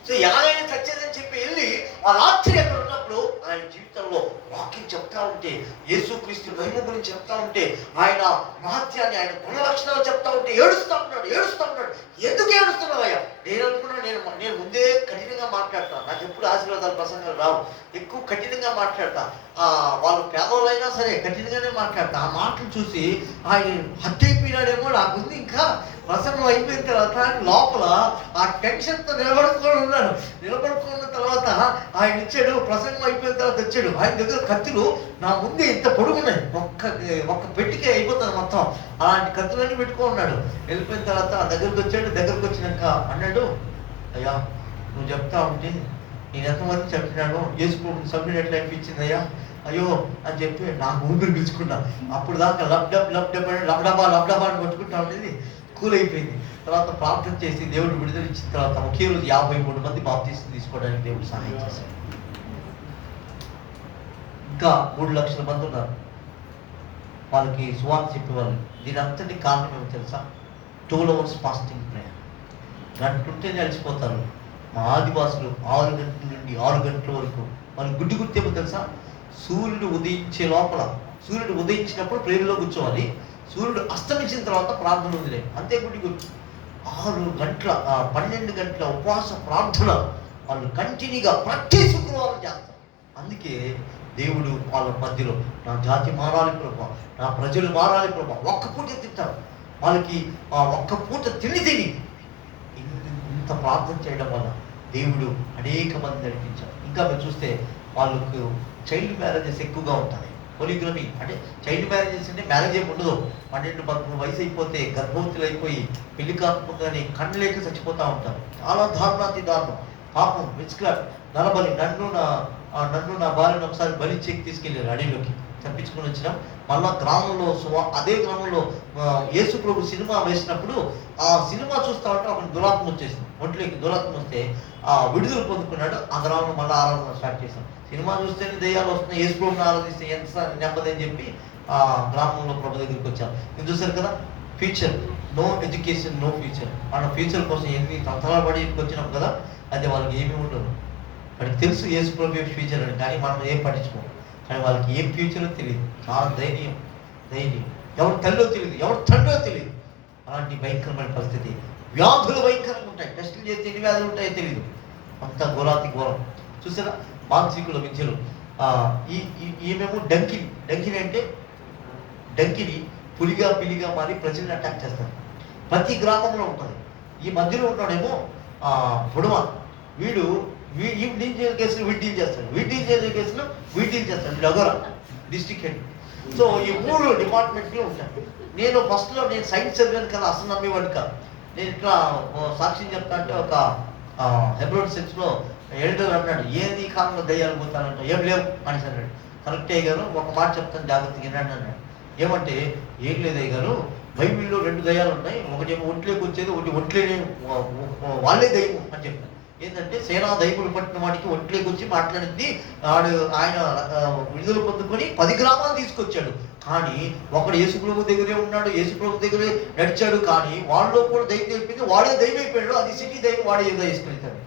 సో ఎలాగైనా చచ్చేదని చెప్పి వెళ్ళి ఆ రాత్రి అక్కడ ఉన్నప్పుడు ఆయన జీవితంలో వాక్యం చెప్తా ఉంటే, యేసుక్రీస్తు మహిమ గురించి చెప్తా ఉంటే, ఆయన మహత్యాన్ని, ఆయన గుణ లక్షణాలు చెప్తా ఉంటే ఏడుస్తూ ఉన్నాడు. ఎందుకు ఏడుస్తున్నావు అయ్యా? నేను అనుకున్నా, నేను ముందే కఠినంగా మాట్లాడతాను. నాకు ఎప్పుడు ఆశీర్వాదాలు ప్రసంగాలు రావు, ఎక్కువ కఠినంగా మాట్లాడతా. వాళ్ళు పేదవాళ్ళైనా సరే కఠినంగానే మాట్లాడతా. ఆ మాటలు చూసి ఆయన హత్య అయిపోయినాడేమో నాకుంది. ఇంకా ప్రసంగం అయిపోయిన తర్వాత లోపల ఆ టెన్షన్తో నిలబడుకున్న తర్వాత ఆయన ఇచ్చాడు. ప్రసంగం అయిపోయిన తర్వాత వచ్చాడు. ఆయన దగ్గర కత్తులు నా ముందే ఇంత పొడుగున్నాయి, ఒక్క పెట్టికే అయిపోతుంది మొత్తం. అలాంటి కత్తులన్నీ పెట్టుకున్నాడు. వెళ్ళిపోయిన తర్వాత దగ్గరికి వచ్చాడు. దగ్గరకు వచ్చినాక అన్నాడు, అయ్యా నువ్వు చెప్తా ఉంటే నేను ఎంతమంది చెప్పినాను, యేసుప్రభుని చంపినట్లు అనిపించింది అయ్యా, అయ్యో అని చెప్పి నాకు ఊపిరి పిలుచుకున్నా. అప్పుడు దాకా లబ్డబా అని కొట్టుకుంటా ఉండేది, కూల్ అయిపోయింది. తర్వాత ప్రార్థన చేసి దేవుడు విడుదల ఇచ్చిన తర్వాత ఒకే రోజు 53 మంది బాప్తీసం తీసుకోవడానికి దేవుడు సహాయం చేశాడు. ఇంకా 3 లక్షల మంది ఉన్నారు, వాళ్ళకి సువార్త చెప్పేవాళ్ళు. దీని అంతటి కారణం ఏమో తెలుసా? 12 hours ఫాస్టింగ్ ప్రేయర్. గంటుంటే నడిచిపోతారు. మా ఆదివాసులు 6 గంటల నుండి 6 గంటల వరకు వాళ్ళు గుడ్డి గుర్తేమో తెలుసా? సూర్యుడు ఉదయించే లోపల, సూర్యుడు ఉదయించినప్పుడు ప్రేయర్లో కూర్చోవాలి, సూర్యుడు అస్తమించిన తర్వాత ప్రార్థన ఉందిలే, అంతే గుడ్డి గుర్తు. 6 గంటల 12 గంటల ఉపవాస ప్రార్థన వాళ్ళు కంటిన్యూగా ప్రతి శుక్రవారం చేస్తారు. అందుకే దేవుడు వాళ్ళ మధ్యలో, నా జాతి మారాలి ప్రభా, నా ప్రజలు మారాలి ప్రభా, ఒక్క పూట తింటారు. వాళ్ళకి ఒక్క పూట తిని ఇంత ప్రార్థన చేయడం వల్ల దేవుడు అనేక మంది నడిపించారు. ఇంకా మీరు చూస్తే వాళ్ళకు చైల్డ్ మ్యారేజెస్ ఎక్కువగా ఉంటాయి. పొలిగ్రమీ అంటే చైల్డ్ మ్యారేజెస్ అంటే మ్యారేజ్ ఏమి ఉండదు. 12-13 వయసు అయిపోతే గర్భవతులు అయిపోయి పెళ్లి కాకపోగానే కళ్ళు లేక చచ్చిపోతూ ఉంటారు. చాలా దారుణాతి దారుణం. పాపం విచ్క్రాఫ్ట్, నరబలి. నన్ను నా భార్యను ఒకసారి బలి చెక్కి తీసుకెళ్ళారు, అడవిలోకి తప్పించుకొని వచ్చినాం. మళ్ళా గ్రామంలో అదే గ్రామంలో యేసుప్రభు సినిమా వేసినప్పుడు ఆ సినిమా చూస్తా ఉంటే ఒక దురాత్మ వచ్చేసింది. ఒంట్లోకి దురాత్మ వస్తే విడుదల పొందుకున్నాడు. ఆ గ్రామంలో మళ్ళీ ఆరాధన స్టార్ట్ చేశాం. సినిమా చూస్తేనే దయ్యాలు వస్తున్నాయి, యేసుప్రభుని ఆరాధిస్తే ఎంత నెమ్మది అని చెప్పి ఆ గ్రామంలో ప్రభు దగ్గరికి వచ్చాం. మీరు చూసారు కదా, future, no education no future. మన ఫ్యూచర్ కోసం ఎన్ని సంవత్సరాలు పడి వచ్చినాం కదా, అది వాళ్ళకి ఏమీ ఉండదు. వాడికి తెలుసు యేసుప్రభు ఫ్యూచర్ అని, కానీ మనం ఏం పట్టించుకోం. కానీ వాళ్ళకి ఏం ఫ్యూచరో తెలియదు. చాలా ధైర్యం. ఎవరు తల్లో తెలియదు, ఎవరు తండ్రో తెలియదు. అలాంటి భయంకరమైన పరిస్థితి. వ్యాధులు భయంకరంగా ఉంటాయి. టెస్టులు చేస్తే ఎన్ని వ్యాధులు ఉంటాయో తెలియదు. అంత ఘోరాతి ఘోరం. చూసారా, మానసికుల విద్యలు. ఈమెమో డంకిని అంటే డంకిని పిలిగా మారి ప్రజల్ని అటాక్ చేస్తారు. ప్రతి గ్రామంలో ఉంటుంది. ఈ మధ్యలో ఉన్నాడేమో బుడమ. వీడు డీల్ చేసే కేసులు డీల్ చేస్తాడు, డీల్ చేసే కేసులు డీల్ చేస్తాడు. డగరా డిస్ట్రిక్ట్ హెడ్. సో ఈ 3 డిపార్ట్మెంట్లు ఉంటాయి. నేను ఫస్ట్లో సైన్స్ చదివాను కదా, అసలు నమ్మేవాడిని కాదు. నేను ఇట్లా సాక్ష్యం చెప్తా అంటే ఒక హెబ్రోన్ చర్చ్లో ఎల్డర్ అన్నాడు, ఏది కాలంలో దయ్యాలు పోతానంట. ఏం లేవు మనిషి అన్నాడు. కరెక్ట్ అయ్యారు, ఒక మాట చెప్తాను జాగ్రత్తగా వినండి అన్నాడు. ఏమంటే, ఏం లేదు అయ్యారు, బైబిల్లో 2 దయ్యాలు ఉన్నాయి. ఒకటేమో ఒంట్లోకి వచ్చేది, ఒకటి ఒంట్లోనే వాళ్ళే దయ్యం అని చెప్పాను. ఏంటంటే సేనా దైవులు పట్టిన వాడికి ఒంట్లోకి వచ్చి మాట్లాడింది. ఆయన విడుదల పొందుకొని 10 గ్రామాలు తీసుకొచ్చాడు. కానీ ఒకడు యేసుప్రభు దగ్గరే ఉన్నాడు, యేసుప్రభు దగ్గరే నడిచాడు. కానీ వాళ్ళలో కూడా దైవం అయిపోయింది, వాడే దైవం అయిపోయాడు. అది సిటీ దైవం, వాడే ఏదో వేసుకెళ్తాడు.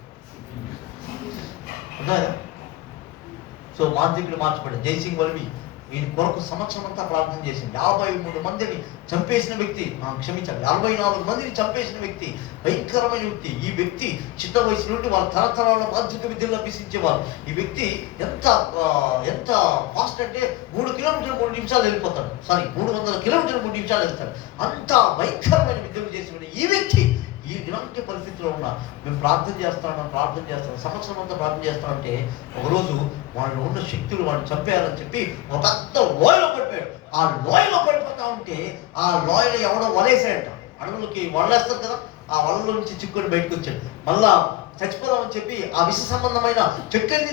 సో మాంత్రికులు మార్చబడ్డాడు. జైసింగ్ వల్వి ఈయన కొరకు సంవత్సరం అంతా ప్రార్థన చేసింది. 53 మందిని చంపేసిన వ్యక్తి, క్షమించాలి, 44 మందిని చంపేసిన వ్యక్తి, భయంకరమైన వ్యక్తి. ఈ వ్యక్తి చిన్న వయసు నుండి వాళ్ళ తరతరాల బాధ్యత విద్యలు అభ్యసించేవారు. ఈ వ్యక్తి ఎంత ఫాస్ట్ అంటే 3 కిలోమీటర్లు 3 నిమిషాలు వెళ్ళిపోతాడు. 300 కిలోమీటర్లు 3 నిమిషాలు వెళ్తాడు. అంత భయంకరమైన విద్యలు చేసిన ఈ వ్యక్తి ఇలాంటి పరిస్థితిలో ఉన్నా మేము ప్రార్థన చేస్తాం, సంవత్సరం అంతా ప్రార్థన చేస్తామంటే ఒకరోజు వాళ్ళు ఉన్న శక్తులు వాడిని చంపేయాలని చెప్పి ఒక పెద్ద లోయలో పడిపోయాడు. ఆ లోయలో పడిపోతా ఉంటే ఆ లోయలో ఎవడో వలేసాడంట. అడవులకి వడలేస్తారు కదా, ఆ వలలో నుంచి చిక్కుని బయటకు వచ్చాడు. మళ్ళా చచ్చిపోదామని చెప్పి ఆ విష సంబంధమైన చెట్లన్నీ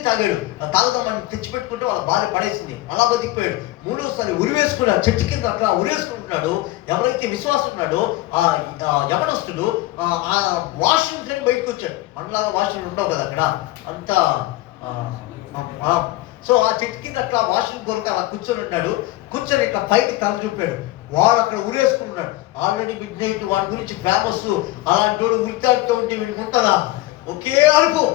తాగుదామని తెచ్చిపెట్టుకుంటే వాళ్ళ భార్య పడేసింది. అలా బతికిపోయాడు. మూడోసారి ఉరివేసుకుని ఆ చెట్టు కింద అట్లా ఉరివేసుకుంటున్నాడు. ఎవరైతే విశ్వాసం ఉన్నాడో ఆ యవనస్తుడు ఆ వాష్రూమ్ కానీ బయటకు వచ్చాడు. మనలాగా వాష్రూమ్ ఉండవు కదా అక్కడ అంతా. సో ఆ చెట్టు కింద అట్లా వాష్రూమ్ కొరకు అలా కూర్చొని ఉన్నాడు. కూర్చొని ఇట్లా పైకి తల చూపాడు. వాడు అక్కడ ఉరేసుకుంటున్నాడు. ఆల్రెడీ మిడ్ నైట్ వాడి గురించి ఫేమస్. అలాంటి వాడు ఉరితాడుతూ ఉంటే వీడికి ఉంటుందా? ఒకే అరుపు.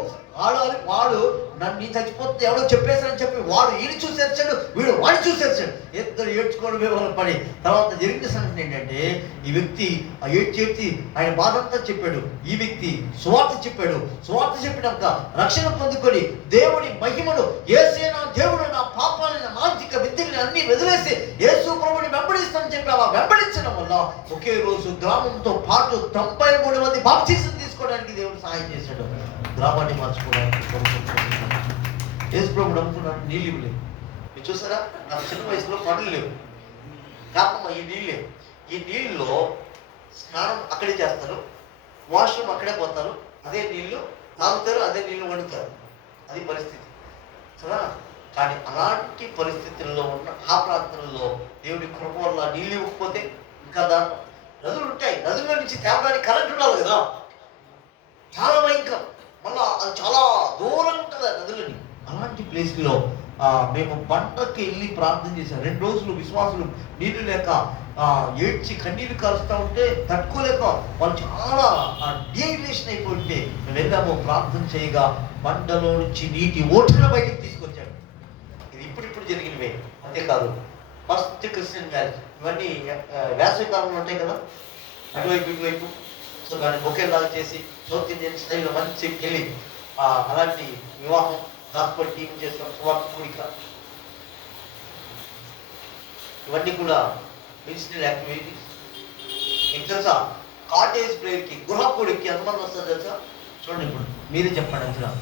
వాడు నన్ను చచ్చిపోతుంది ఎవడో చెప్పేశారని చెప్పి వాడు ఈయన చూసేసాడు, వీడు వాడిని చూసేసాడు. ఇద్దరు ఏడ్చుకోవడమే వాళ్ళ పని. తర్వాత జరిగిన సంగతి ఏంటంటే ఈ వ్యక్తి ఏడ్చి ఆయన బాధ అంతా చెప్పాడు. ఈ వ్యక్తి సువార్త చెప్పినాక రక్షణ పొందుకొని దేవుని మహిమను యేసేనా దేవుడు నా పాపాలను మానసిక విద్యని అన్ని వదిలేసి యేసు ప్రభుని వెంబడిస్తానని చెప్పి అలా వెంబడించడం వల్ల ఒకే రోజు గ్రామంతో పాటు 93 మంది బాప్తిసం తీసుకోవడానికి దేవుడు సహాయం చేశాడు. గ్రామాన్ని మార్చుకోవడానికి యేసు ప్రభు నమ్ముకున్నాడు. నీళ్ళు ఇవ్వలేదు. మీరు చూసారా, నాకు చిన్న వయసులో పనులు లేవు. కాకపోతే ఈ నీళ్ళలో స్నానం అక్కడే చేస్తారు, వాష్రూమ్ అక్కడే పోతారు, అదే నీళ్లు తాగుతారు, అదే నీళ్లు వండుతారు. అది పరిస్థితి కదా. కానీ అలాంటి పరిస్థితుల్లో ఉన్న ఆ ప్రాంతంలో దేవుడి కృప వల్ల నీళ్ళు ఇవ్వకపోతే ఇంకా దాని నదులు ఉంటాయి. నదుల నుంచి తేవడానికి కరెంట్ ఉండాలి కదా. చాలా భయంకరం. మళ్ళా అది చాలా దూరం ఉంటుంది ఆ నదులని. అలాంటి ప్లేస్లో మేము బండకి వెళ్ళి ప్రార్థన చేశాం. 2 రోజులు విశ్వాసులు నీళ్లు లేక ఏడ్చి కన్నీళ్ళు కారుస్తూ ఉంటే తట్టుకోలేక వాళ్ళు చాలా డిహైడ్రేషన్ అయిపోయింటే మేము వెళ్ళాము. ప్రార్థన చేయగా బండలో నుంచి నీటి ఓటుల బయటికి తీసుకొచ్చాడు. ఇది ఇప్పుడు జరిగినవే. అంతేకాదు ఫస్ట్ క్రిస్టియన్ మ్యారేజ్ ఇవన్నీ వేసవికాలంలో ఉంటాయి కదా, అటువైపు ఇటువైపు. సో దాన్ని బొకేలాగా చేసి సౌత్ ఇండియన్ స్టైల్లో మంచి వెళ్ళి అలాంటి వివాహం గాస్పల్ టీం చేస్తాం, సువార్త కూడిక, ఇవన్నీ కూడా మిషనరీ యాక్టివిటీస్. మీకు తెలుసా కాటేజ్ ప్రేయర్కి గృహ కూడికి ఎంతమంది వస్తారు తెలుసా? చూడండి, ఇప్పుడు మీరే చెప్పండి. అంతగా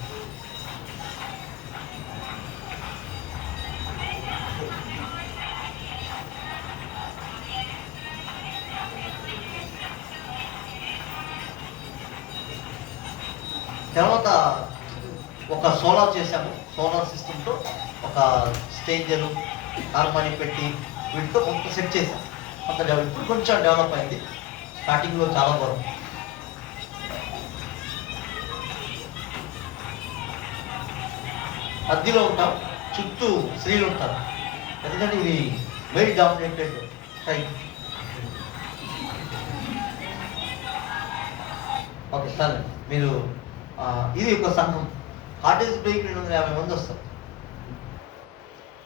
తర్వాత ఒక సోలార్ చేశాము. సోలార్ సిస్టమ్తో ఒక స్టేంజరు హార్మోని పెట్టి వీటితో కొంత సెట్ చేశాం. కొంత ఇప్పుడు కొంచెం డెవలప్ అయింది. స్టార్టింగ్లో చాలా బాగుంది. మధ్యలో ఉంటాం, చుట్టూ స్త్రీలు ఉంటారు. ఎందుకంటే ఇది very dominated site. Okay sir, మీరు ఇది ఒక సంఘం. కాటేజ్ బ్రేక్ 250 మంది వస్తారు.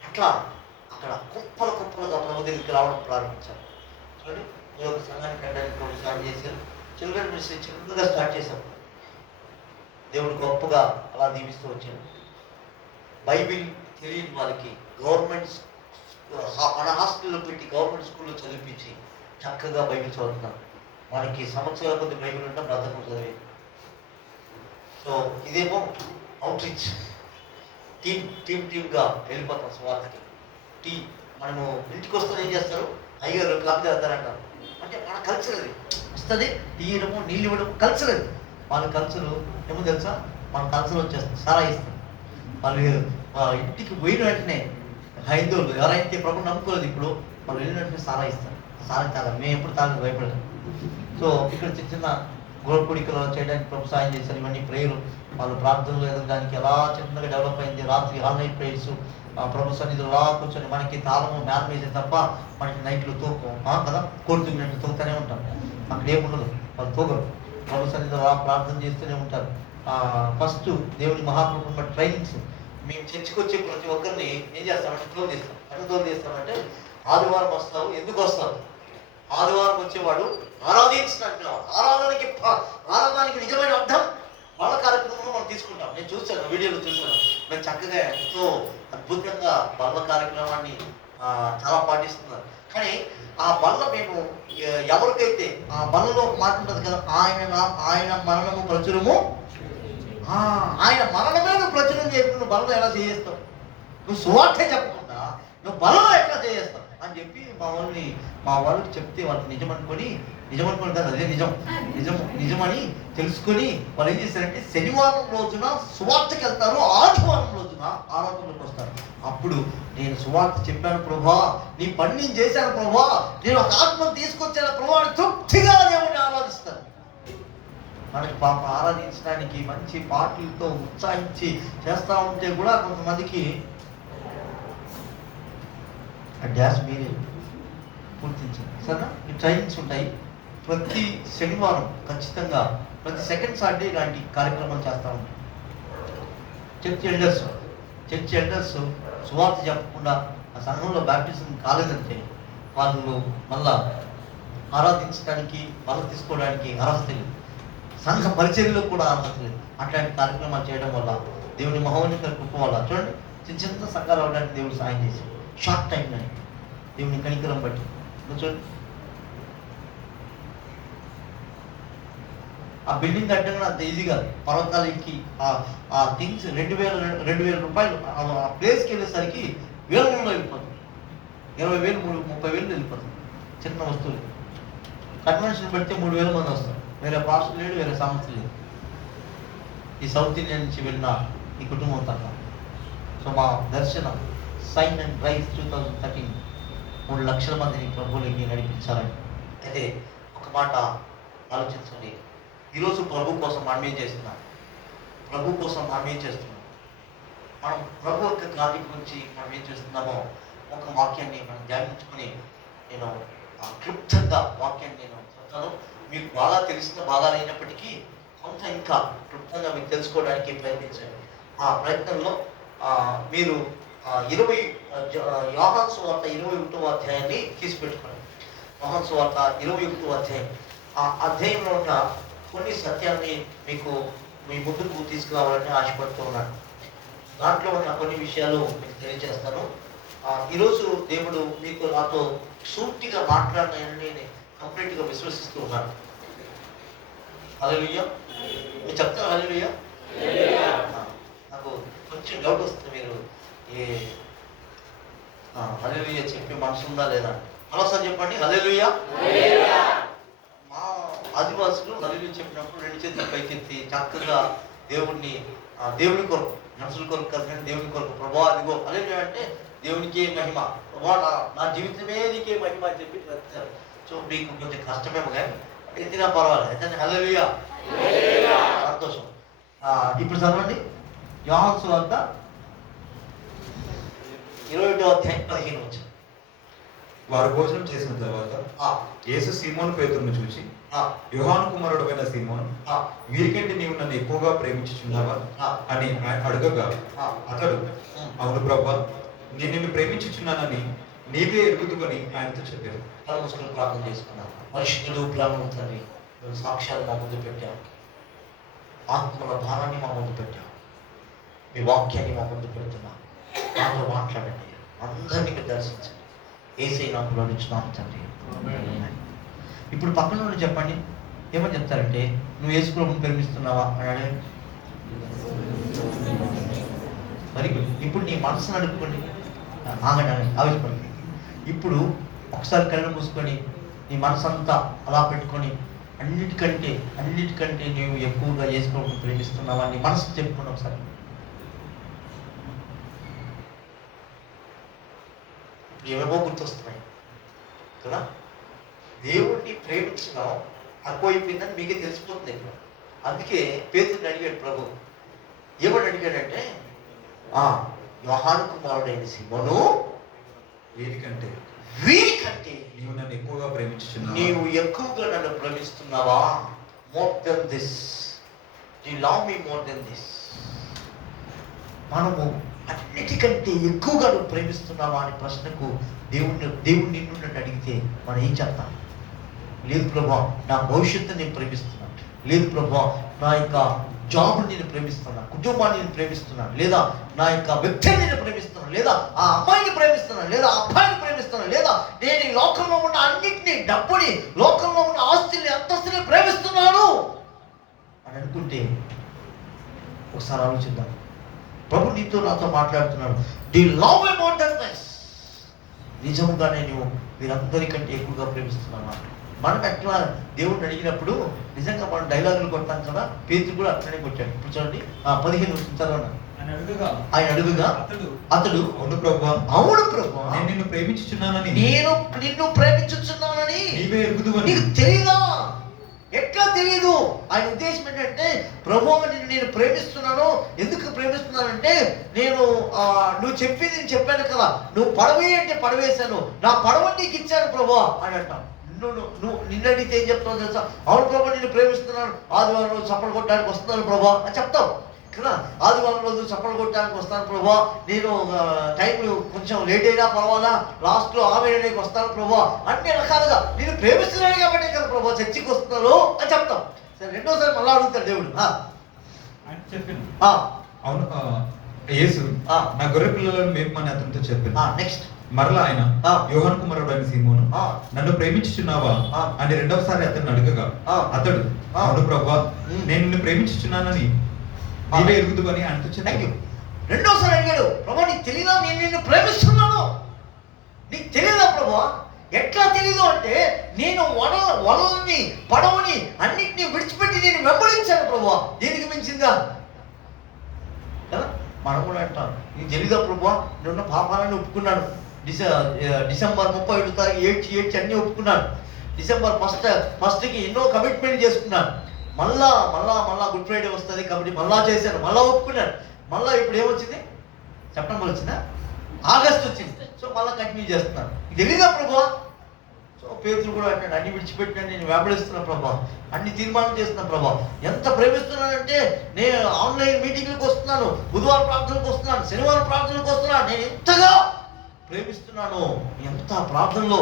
అట్లా అక్కడ కుప్పలుగా ప్రభు దగ్గరికి రావడం ప్రారంభించారు. చూడండి, ఈ ఒక సంఘానికి వెళ్ళడానికి స్టార్ట్ చేశారు. చిల్డ్రన్ మినిస్ట్రీ చిన్నగా స్టార్ట్ చేశాం. దేవుడు గొప్పగా అలా దీవిస్తూ వచ్చాడు. బైబిల్ తెలియని వాళ్ళకి గవర్నమెంట్ మన హాస్టల్లో పెట్టి గవర్నమెంట్ స్కూల్లో చదివించి చక్కగా బైబిల్ చదువుతున్నాం. మనకి సంవత్సరాల కొద్ది బైబిల్ ఉంటాం, బ్రతకం చదివి. సో ఇదేమో అవుట్ రీచ్ టీమ్గా వెళ్ళిపోతాం స్వార్థకి. మనము ఇంటికి వస్తే ఏం చేస్తారు, అయ్యారు కాఫీ తాగుతారంటారు. అంటే మన కల్చర్ అది వస్తుంది. టీ ఇవ్వడము, నీళ్ళు ఇవ్వడము కల్చర్ అది. వాళ్ళ కల్చరు ఏమో తెలుసా, మన కల్చర్ వచ్చేస్తుంది, సారా ఇస్తాం. వాళ్ళు ఇంటికి పోయిన వెంటనే హైందవులు ఎవరైతే ప్రభు నమ్ముకోలేదు ఇప్పుడు వాళ్ళు వెళ్ళిన వెంటనే సారా ఇస్తారు. సారా తాగాలి. మేము ఎప్పుడు తాగలేదు, భయపడలేదు. సో ఇక్కడ చిన్న గోల్పొడికలు చేయడానికి ప్రభు సాయం చేశారు. ఇవన్నీ ప్రేయరు వాళ్ళు ప్రార్థనలు ఎదగడానికి ఎలా చిన్నగా డెవలప్ అయింది. రాత్రి ఆల్ నైట్ ప్రేయర్స్ ప్రభు సన్నిధిలో అలా కూర్చొని మనకి తాళము మ్యాన్ వేసే తప్ప మనకి నైట్లు తోకు కదా, కోరుతున్నట్టు తోగుతూనే ఉంటాం. అక్కడ ఏముండదు, వాళ్ళు తోగరు. ప్రభు సన్నిధిలో అలా ప్రార్థన చేస్తూనే ఉంటారు. ఫస్ట్ దేవుని మహాప్రభు ట్రైనింగ్స్ మేము చర్చకొచ్చే ప్రతి ఒక్కరిని ఏం చేస్తామంటే క్లోజ్ చేస్తాం. ఎట్లా క్లోజ్ చేస్తామంటే ఆదివారం వస్తావు, ఎందుకు వస్తావు? ఆదివారం వచ్చేవాడు ఆరాధించడానికి ఆరాధనకి నిజమైన అర్థం వాళ్ళ కార్యక్రమంలో మనం తీసుకుంటాం. నేను చూశాను, వీడియోలో చూశాను. మేము చక్కగా ఎంతో అద్భుతంగా వాళ్ళ కార్యక్రమాన్ని చాలా పాటిస్తున్నారు. కానీ ఆ బల్ల మేము ఎవరికైతే ఆ బల్లలో ఒక మాట ఉంటుంది కదా, ఆయన మరణము ప్రచురము, ఆయన మరణమే నువ్వు ప్రచురం చేయకుండా నువ్వు బలలో ఎలా చేస్తావు? నువ్వు సువార్త చెప్పకుండా నువ్వు బలలో ఎట్లా చేస్తావు అని చెప్పి మా వాళ్ళకి చెప్తే వాళ్ళు నిజమనుకొని కాదు, అదే నిజమని తెలుసుకొని వాళ్ళు ఏం చేస్తారంటే శనివారం రోజున సువార్తకి వెళ్తారు, ఆదివారం రోజున ఆరాధనలోకి వస్తారు. అప్పుడు నేను సువార్త చెప్పాను ప్రభా, నీ పని నేను చేశాను ప్రభా, నేను ఒక ఆత్మను తీసుకొచ్చాను ప్రభా అని తృప్తిగా దేవుని ఆరాధిస్తాను. మనకి పాప ఆరాధించడానికి మంచి పాటలతో ఉత్సాహించి చేస్తూ ఉంటే కూడా కొంతమందికి ఆ డ్యాన్స్ మీరే పూర్తించండి సరేనా. ఈ ట్రైనింగ్స్ ఉంటాయి ప్రతి శనివారం, ఖచ్చితంగా ప్రతి సెకండ్ సాటర్డే ఇలాంటి కార్యక్రమాలు చేస్తూ ఉంటాం. చర్చ్ ఎల్డర్స్ సువార్త చెప్పకుండా ఆ సంఘంలో బ్యాప్టిజం కాలేదంటే వాళ్ళు మళ్ళా ఆరాధించడానికి, బలం తీసుకోవడానికి అర్హత లేదు, సంఘ పరిచర్యలో కూడా అర్హత లేదు. అట్లాంటి కార్యక్రమాలు చేయడం వల్ల దేవుని మహోన్నత కృప వల్ల చూడండి చిన్న సంఘాలు అవడానికి దేవుడు సాయం చేశాడు. షార్ట్ టైంలో దేవుని కనికరం బట్టి చూడండి, ఆ బిల్డింగ్ కట్టడం అంత ఈజీగా పర్వతాలు ఎక్కి ఆ థింగ్స్ 2,000 రూపాయలు ఆ ప్లేస్కి వెళ్ళేసరికి 1,000 వెళ్ళిపోతుంది, 20,000 30,000 వెళ్ళిపోతుంది. చిన్న వస్తువులు కన్వెన్షన్ బట్టి 3,000 మంది వస్తారు. వేరే పాస్టర్ లేడు, వేరే సంస్థ లేదు. ఈ సౌత్ ఇండియా నుంచి వెళ్ళిన ఈ కుటుంబం తప్ప. సో మా దర్శనం సైన్ అండ్ రైజ్ 2013 3 లక్షల మందిని ప్రభువులకి నడిపించాలని. అయితే ఒక మాట ఆలోచించండి, ఈరోజు ప్రభు కోసం మనం ఏం చేస్తున్నాం? మనం ప్రభు యొక్క గాలి గురించి మనం ఏం చేస్తున్నామో ఒక వాక్యాన్ని మనం ధ్యానించుకొని నేను క్లుప్తంగా వాక్యాన్ని నేను చెప్తాను. మీకు బాగా తెలిసిన భాగాలు అయినప్పటికీ కొంత ఇంకా క్లుప్తంగా మీకు తెలుసుకోవడానికి ప్రయత్నించండి. ఆ ప్రయత్నంలో మీరు 20 యోహాను సువార్త 21వ అధ్యాయాన్ని తీసి పెట్టుకోండి. యోహాను సువార్త 21వ అధ్యాయం, ఆ అధ్యాయంలో ఉన్న కొన్ని సత్యాన్ని మీకు మీ ముందుకు తీసుకురావాలని ఆశపడుతూ ఉన్నాను. దాంట్లో ఉన్న కొన్ని విషయాలు మీకు తెలియజేస్తాను. ఈరోజు దేవుడు మీకు నాతో సూటిగా మాట్లాడినాయని నేను కంప్లీట్గా విశ్వసిస్తూ ఉన్నాను. హల్లెలూయా, మీరు చెప్తాను హల్లెలూయా. నాకు కొంచెం డౌట్ వస్తుంది, మీరు హల్లెలూయా చెప్పే మనసు ఉందా లేదా? మరోసారి చెప్పండి హల్లెలూయా. మా ఆదివాసులు హల్లెలూయా చెప్పినప్పుడు 2 చేతులు పైకెత్తి చక్కగా దేవుని కొరకు, మనుషుల కొరకు కాదు కానీ దేవుని కొరకు, ప్రభా అదిగో హల్లెలూయా అంటే దేవునికే మహిమ, ప్రభా నా జీవితమే నీకే మహిమ అని చెప్పి చెప్తారు. సో మీకు కొంచెం కష్టమేమో కానీ ఎత్తినా పర్వాలేదు. అయితే హల్లెలూయా, సంతోషం. ఇప్పుడు చదవండి యోహాను సువార్త 21వ అధ్యాయం 15 వచ్చి. వారు భోజనం చేసిన తర్వాత యేసు సీమోను పేతురును చూసి, యోహాను కుమారుడైన సీమోను, వీరికంటే నీవు నన్ను ఎక్కువగా ప్రేమించుచున్నావా అని అడగగా అతడు, అవును ప్రభువా, నేను నిన్ను ప్రేమించుచున్నానని నీవే ఎరుగుదువని ఆయనతో చెప్పారు. ముసుకులు ప్రార్థన చేసుకున్నాను. పరిశుద్ధుడు, ప్రేమ తండ్రి, సాక్ష్యాలు మా ముందు పెట్టావు, ఆత్మల భారాన్ని మా ముందు పెట్టావు, మీ వాక్యాన్ని మా ముందు పెడుతున్నావు. నాతో మాట్లాడండి, అందరినీ మీరు దర్శించండి. యేసయ్య నామములో నిలుచున్నాము తండ్రి. ఇప్పుడు పక్కన నుండి చెప్పండి, ఏమని చెప్తారంటే నువ్వు యేసు ప్రభువుని ప్రేమిస్తున్నావా అని అడగండి. Very good. ఇప్పుడు నీ మనసును అడుక్కోండి, ఆగండి, ఆవేశపడండి. ఇప్పుడు ఒకసారి కళ్ళు మూసుకొని నీ మనసు అంతా అలా పెట్టుకొని అన్నిటికంటే నువ్వు ఎక్కువగా యేసు ప్రభువుని ప్రేమిస్తున్నావా నీ మనసు చెప్పుకోండి ఒకసారి. ఏవేవో గుర్తొస్తున్నాయి కదా. దేవుడిని ప్రేమించడం తక్కువైపోయిందని మీకే తెలిసిపోతుంది ఇక్కడ. అందుకే పేతురుని అడిగాడు ప్రభు. ఏమని అడిగాడంటే, యోహాను కుమారుడైన సీమోను, వీరికంటే నీవు నన్ను ఎక్కువగా ప్రేమించుచున్నావా? నీవు ఎక్కువగా నన్ను ప్రేమిస్తున్నావా? More than this, you love me more than this. మనము అన్నిటికంటే ఎక్కువగా నువ్వు ప్రేమిస్తున్నావా అనే ప్రశ్నకు దేవుడు నిన్ను నన్ను అడిగితే మనం ఏం చెప్తాం? లేదు ప్రభా, నా భవిష్యత్తు నేను ప్రేమిస్తున్నాను. లేదు ప్రభా, నా యొక్క జాబ్ని నేను ప్రేమిస్తున్నాను, కుటుంబాన్ని నేను ప్రేమిస్తున్నాను, లేదా నా యొక్క వ్యక్తిని నేను ప్రేమిస్తున్నాను, లేదా ఆ అమ్మాయిని ప్రేమిస్తున్నాను, లేదా ఆ అబ్బాయిని ప్రేమిస్తున్నాను, లేదా నేను ఈ లోకంలో ఉన్న అన్నింటినీ, డబ్బుని, లోకంలో ఉన్న ఆస్తిని, అంతస్తుని ప్రేమిస్తున్నాను అని అనుకుంటే ఒకసారి ఆలోచిద్దాం. ప్రభు నీతో నాతో మాట్లాడుతున్నాడు. The love abundance. నిజంగానే నువ్వు వీరందరికంటే ఎక్కువగా ప్రేమిస్తున్నావా? మనం ఎట్లా దేవుడిని అడిగినప్పుడు నిజంగా మనం డైలాగులు కొట్టాం కదా, పేతురు కూడా అట్లనే కొట్టాడు. ఇప్పుడు చూడండి 15 వచ్చిన తర్వాత ఆయన అడుగుగా అతడు అవును ప్రభువా, అవును ప్రభువా, నేను నిన్ను ప్రేమించుచున్నానని నేను నిన్ను ప్రేమించుచున్నానని నీవే ఎరుగుదువని. నీకు తెలియదా? ఎట్లా తెలియదు? ఆయన ఉద్దేశం ఏంటంటే, ప్రభువా నిన్ను నేను ప్రేమిస్తున్నాను. ఎందుకు ప్రేమిస్తున్నానంటే, నువ్వు చెప్పింది నేను చెప్పాను కదా, నువ్వు పడవే అంటే పడవేశాను, నా పడవ నీకు ఇచ్చాను ప్రభువా అని అంటాం. నువ్వు నిన్ను అడిగితే ఏం చెప్తావు తెలుసా? అవును ప్రభా నిన్ను ప్రేమిస్తున్నాను, ఆదివారం రోజు చప్పలు కొట్టడానికి వస్తున్నాను ప్రభా అని చెప్తావు కదా. ఆదివారం రోజు చప్పలు కొట్టడానికి వస్తాను ప్రభా, నేను టైం కొంచెం లేట్ అయినా పర్వాలా, లాస్ట్లో ఆమెకి వస్తాను ప్రభా, అన్ని రకాలుగా నేను ప్రేమిస్తున్నాను కాబట్టి కదా ప్రభా చర్చికి వస్తున్నారు అని చెప్తాం. సరే, రెండోసారి మళ్ళా అడుగుతాడు దేవుడు. చెప్పాను ఆ, అవును యేసు ఆ. నా గొర్రె పిల్లలను మేపమని అతనితో చెప్పాను. నెక్స్ట్ మరలా ఆయన ఆ. యోహాను కుమారుడు అయిన సీమోను, ఆ. నన్ను ప్రేమించుచున్నావా ఆ. అని రెండవసారి అతన్ని అడగగా ఆ. అతడు ఆ. అవును ప్రభువా, ఉమ్. నేను నిన్ను ప్రేమించుచున్నానని నీవే ఎరుగుదువని ఆయనతో థ్యాంక్ యూ. చెప్పాను. రెండోసారి అడిగాడు, ప్రభా నీకు తెలియదా నేను నిన్ను ప్రేమిస్తున్నాను? నీకు తెలియదా ప్రభా? ఎట్లా తెలీదు అంటే, నేను వలల్ని, పడవని అన్నిటినీ విడిచిపెట్టి నేను వెంబడించాను ప్రభా. దీనికి మించిందా? కదా మనం కూడా అంటాం, నీకు తెలీదా ప్రభా నిన్న పాపాలను ఒప్పుకున్నాను, డిసెంబర్ 31 తారీఖు ఏడ్చి అన్నీ ఒప్పుకున్నాను, డిసెంబర్ ఫస్ట్కి ఎన్నో కమిట్మెంట్ చేసుకున్నాను, మళ్ళా గుడ్ ఫ్రైడే వస్తుంది కాబట్టి మళ్ళా చేశాను, మళ్ళా ఒప్పుకున్నాను, మళ్ళీ ఇప్పుడు ఏమొచ్చింది? సెప్టెంబర్ వచ్చిందా? ఆగస్ట్ వచ్చింది. సో మళ్ళీ కంటిన్యూ చేస్తున్నాను. తెలీదా ప్రభా? సో పేతురు కూడా అంటాడు, అన్ని విడిచిపెట్టినా నేను వెంబడిస్తున్నా ప్రభా, అన్ని తీర్మానం చేస్తున్నా ప్రభా. ఎంత ప్రేమిస్తున్నానంటే, నేను ఆన్లైన్ మీటింగ్లకు వస్తున్నాను, బుధవారం ప్రార్థనలకు వస్తున్నాను, శనివారం ప్రార్థనలకు వస్తున్నాను, నేను ఎంతగా ప్రేమిస్తున్నాను. ఎంత ప్రార్థనలో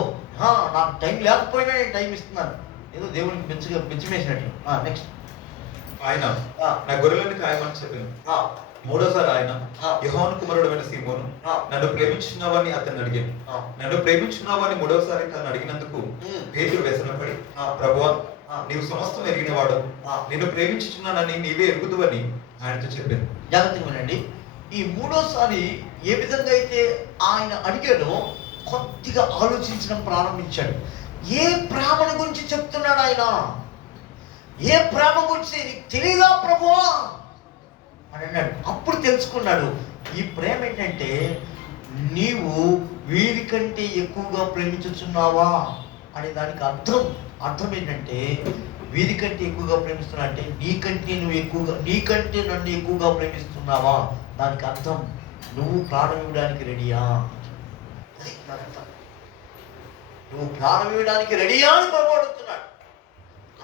నాకు టైం లేకపోయినా నేను టైం ఇస్తున్నాను. ఏదో దేవునికి మెచ్చిమేసినట్లు. నెక్స్ట్ ఆయన నా గొర్రెలను కాయమని చెప్పాను. మూడోసారి ఆయన యోహాను కుమారుడు అయిన సీమోను, నన్ను ప్రేమించున్నావని అతన్ని అడిగాను. నన్ను ప్రేమించున్నావని మూడవసారి తను అడిగినందుకు పేతురు వ్యసనపడి, ప్రభువా నీవు సమస్తం ఎరిగినవాడు, నిన్ను ప్రేమించుచున్నానని నీవే ఎరుగుదువని ఆయనతో చెప్పాను. జాగ్రత్తగా వినండి. ఈ మూడోసారి ఏ విధంగా అయితే ఆయన అడిగాడో కొద్దిగా ఆలోచించడం ప్రారంభించాడు. ఏ ప్రేమను గురించి చెప్తున్నాడు ఆయన? ఏ ప్రేమ గురించి? నీకు తెలీదా ప్రభువా అని అన్నాడు. అప్పుడు తెలుసుకున్నాడు, ఈ ప్రేమ ఏంటంటే, నీవు వీరికంటే ఎక్కువగా ప్రేమించుచున్నావా అనే దానికి అర్థం ఏంటంటే, వీరికంటే ఎక్కువగా ప్రేమిస్తున్నా అంటే నీకంటే నన్ను ఎక్కువగా ప్రేమిస్తున్నావా, దానికి అర్థం నువ్వు ప్రాణం ఇవ్వడానికి రెడీయా. అది దాని అర్థం. నువ్వు ప్రాణం ఇవ్వడానికి రెడీయా అని ప్రభు అడుగుతున్నాడు.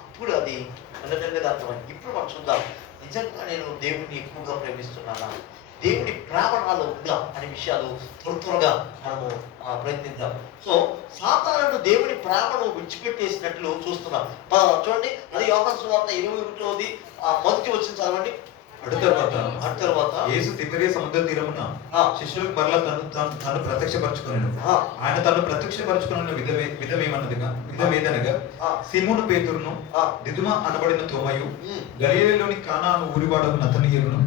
అప్పుడు అది మెల్లమెల్లగా అర్థమైంది. ఇప్పుడు మనం చూద్దాం, నిజంగా నేను దేవుడిని ఎక్కువగా ప్రేమిస్తున్నానా, దేవుడి ప్రేమ నాలో ఉందా అనే విషయాలు త్వరగా మనము ప్రయత్నిద్దాం. సో సాతానుడు దేవుని ప్రేమను విడిచిపెట్టేసినట్లు చూస్తున్నాం. చూడండి, అది యోహాను సువార్త 21వ మొదటి వచ్చిన చదవండి. అటు తర్వాత యేసు తిబెరియా సముద్ర తీరమున శిష్యులకు మరలా తను ప్రత్యక్షపరచుకున్నాడు. ఆయన తను ప్రత్యక్షపరచుకున్న విధమేదనగా సీమోను పేతురును, దిదుమ అనబడిన తోమయు, గలిలయలోని కానా అను ఊరివాడకు నతనీయులను,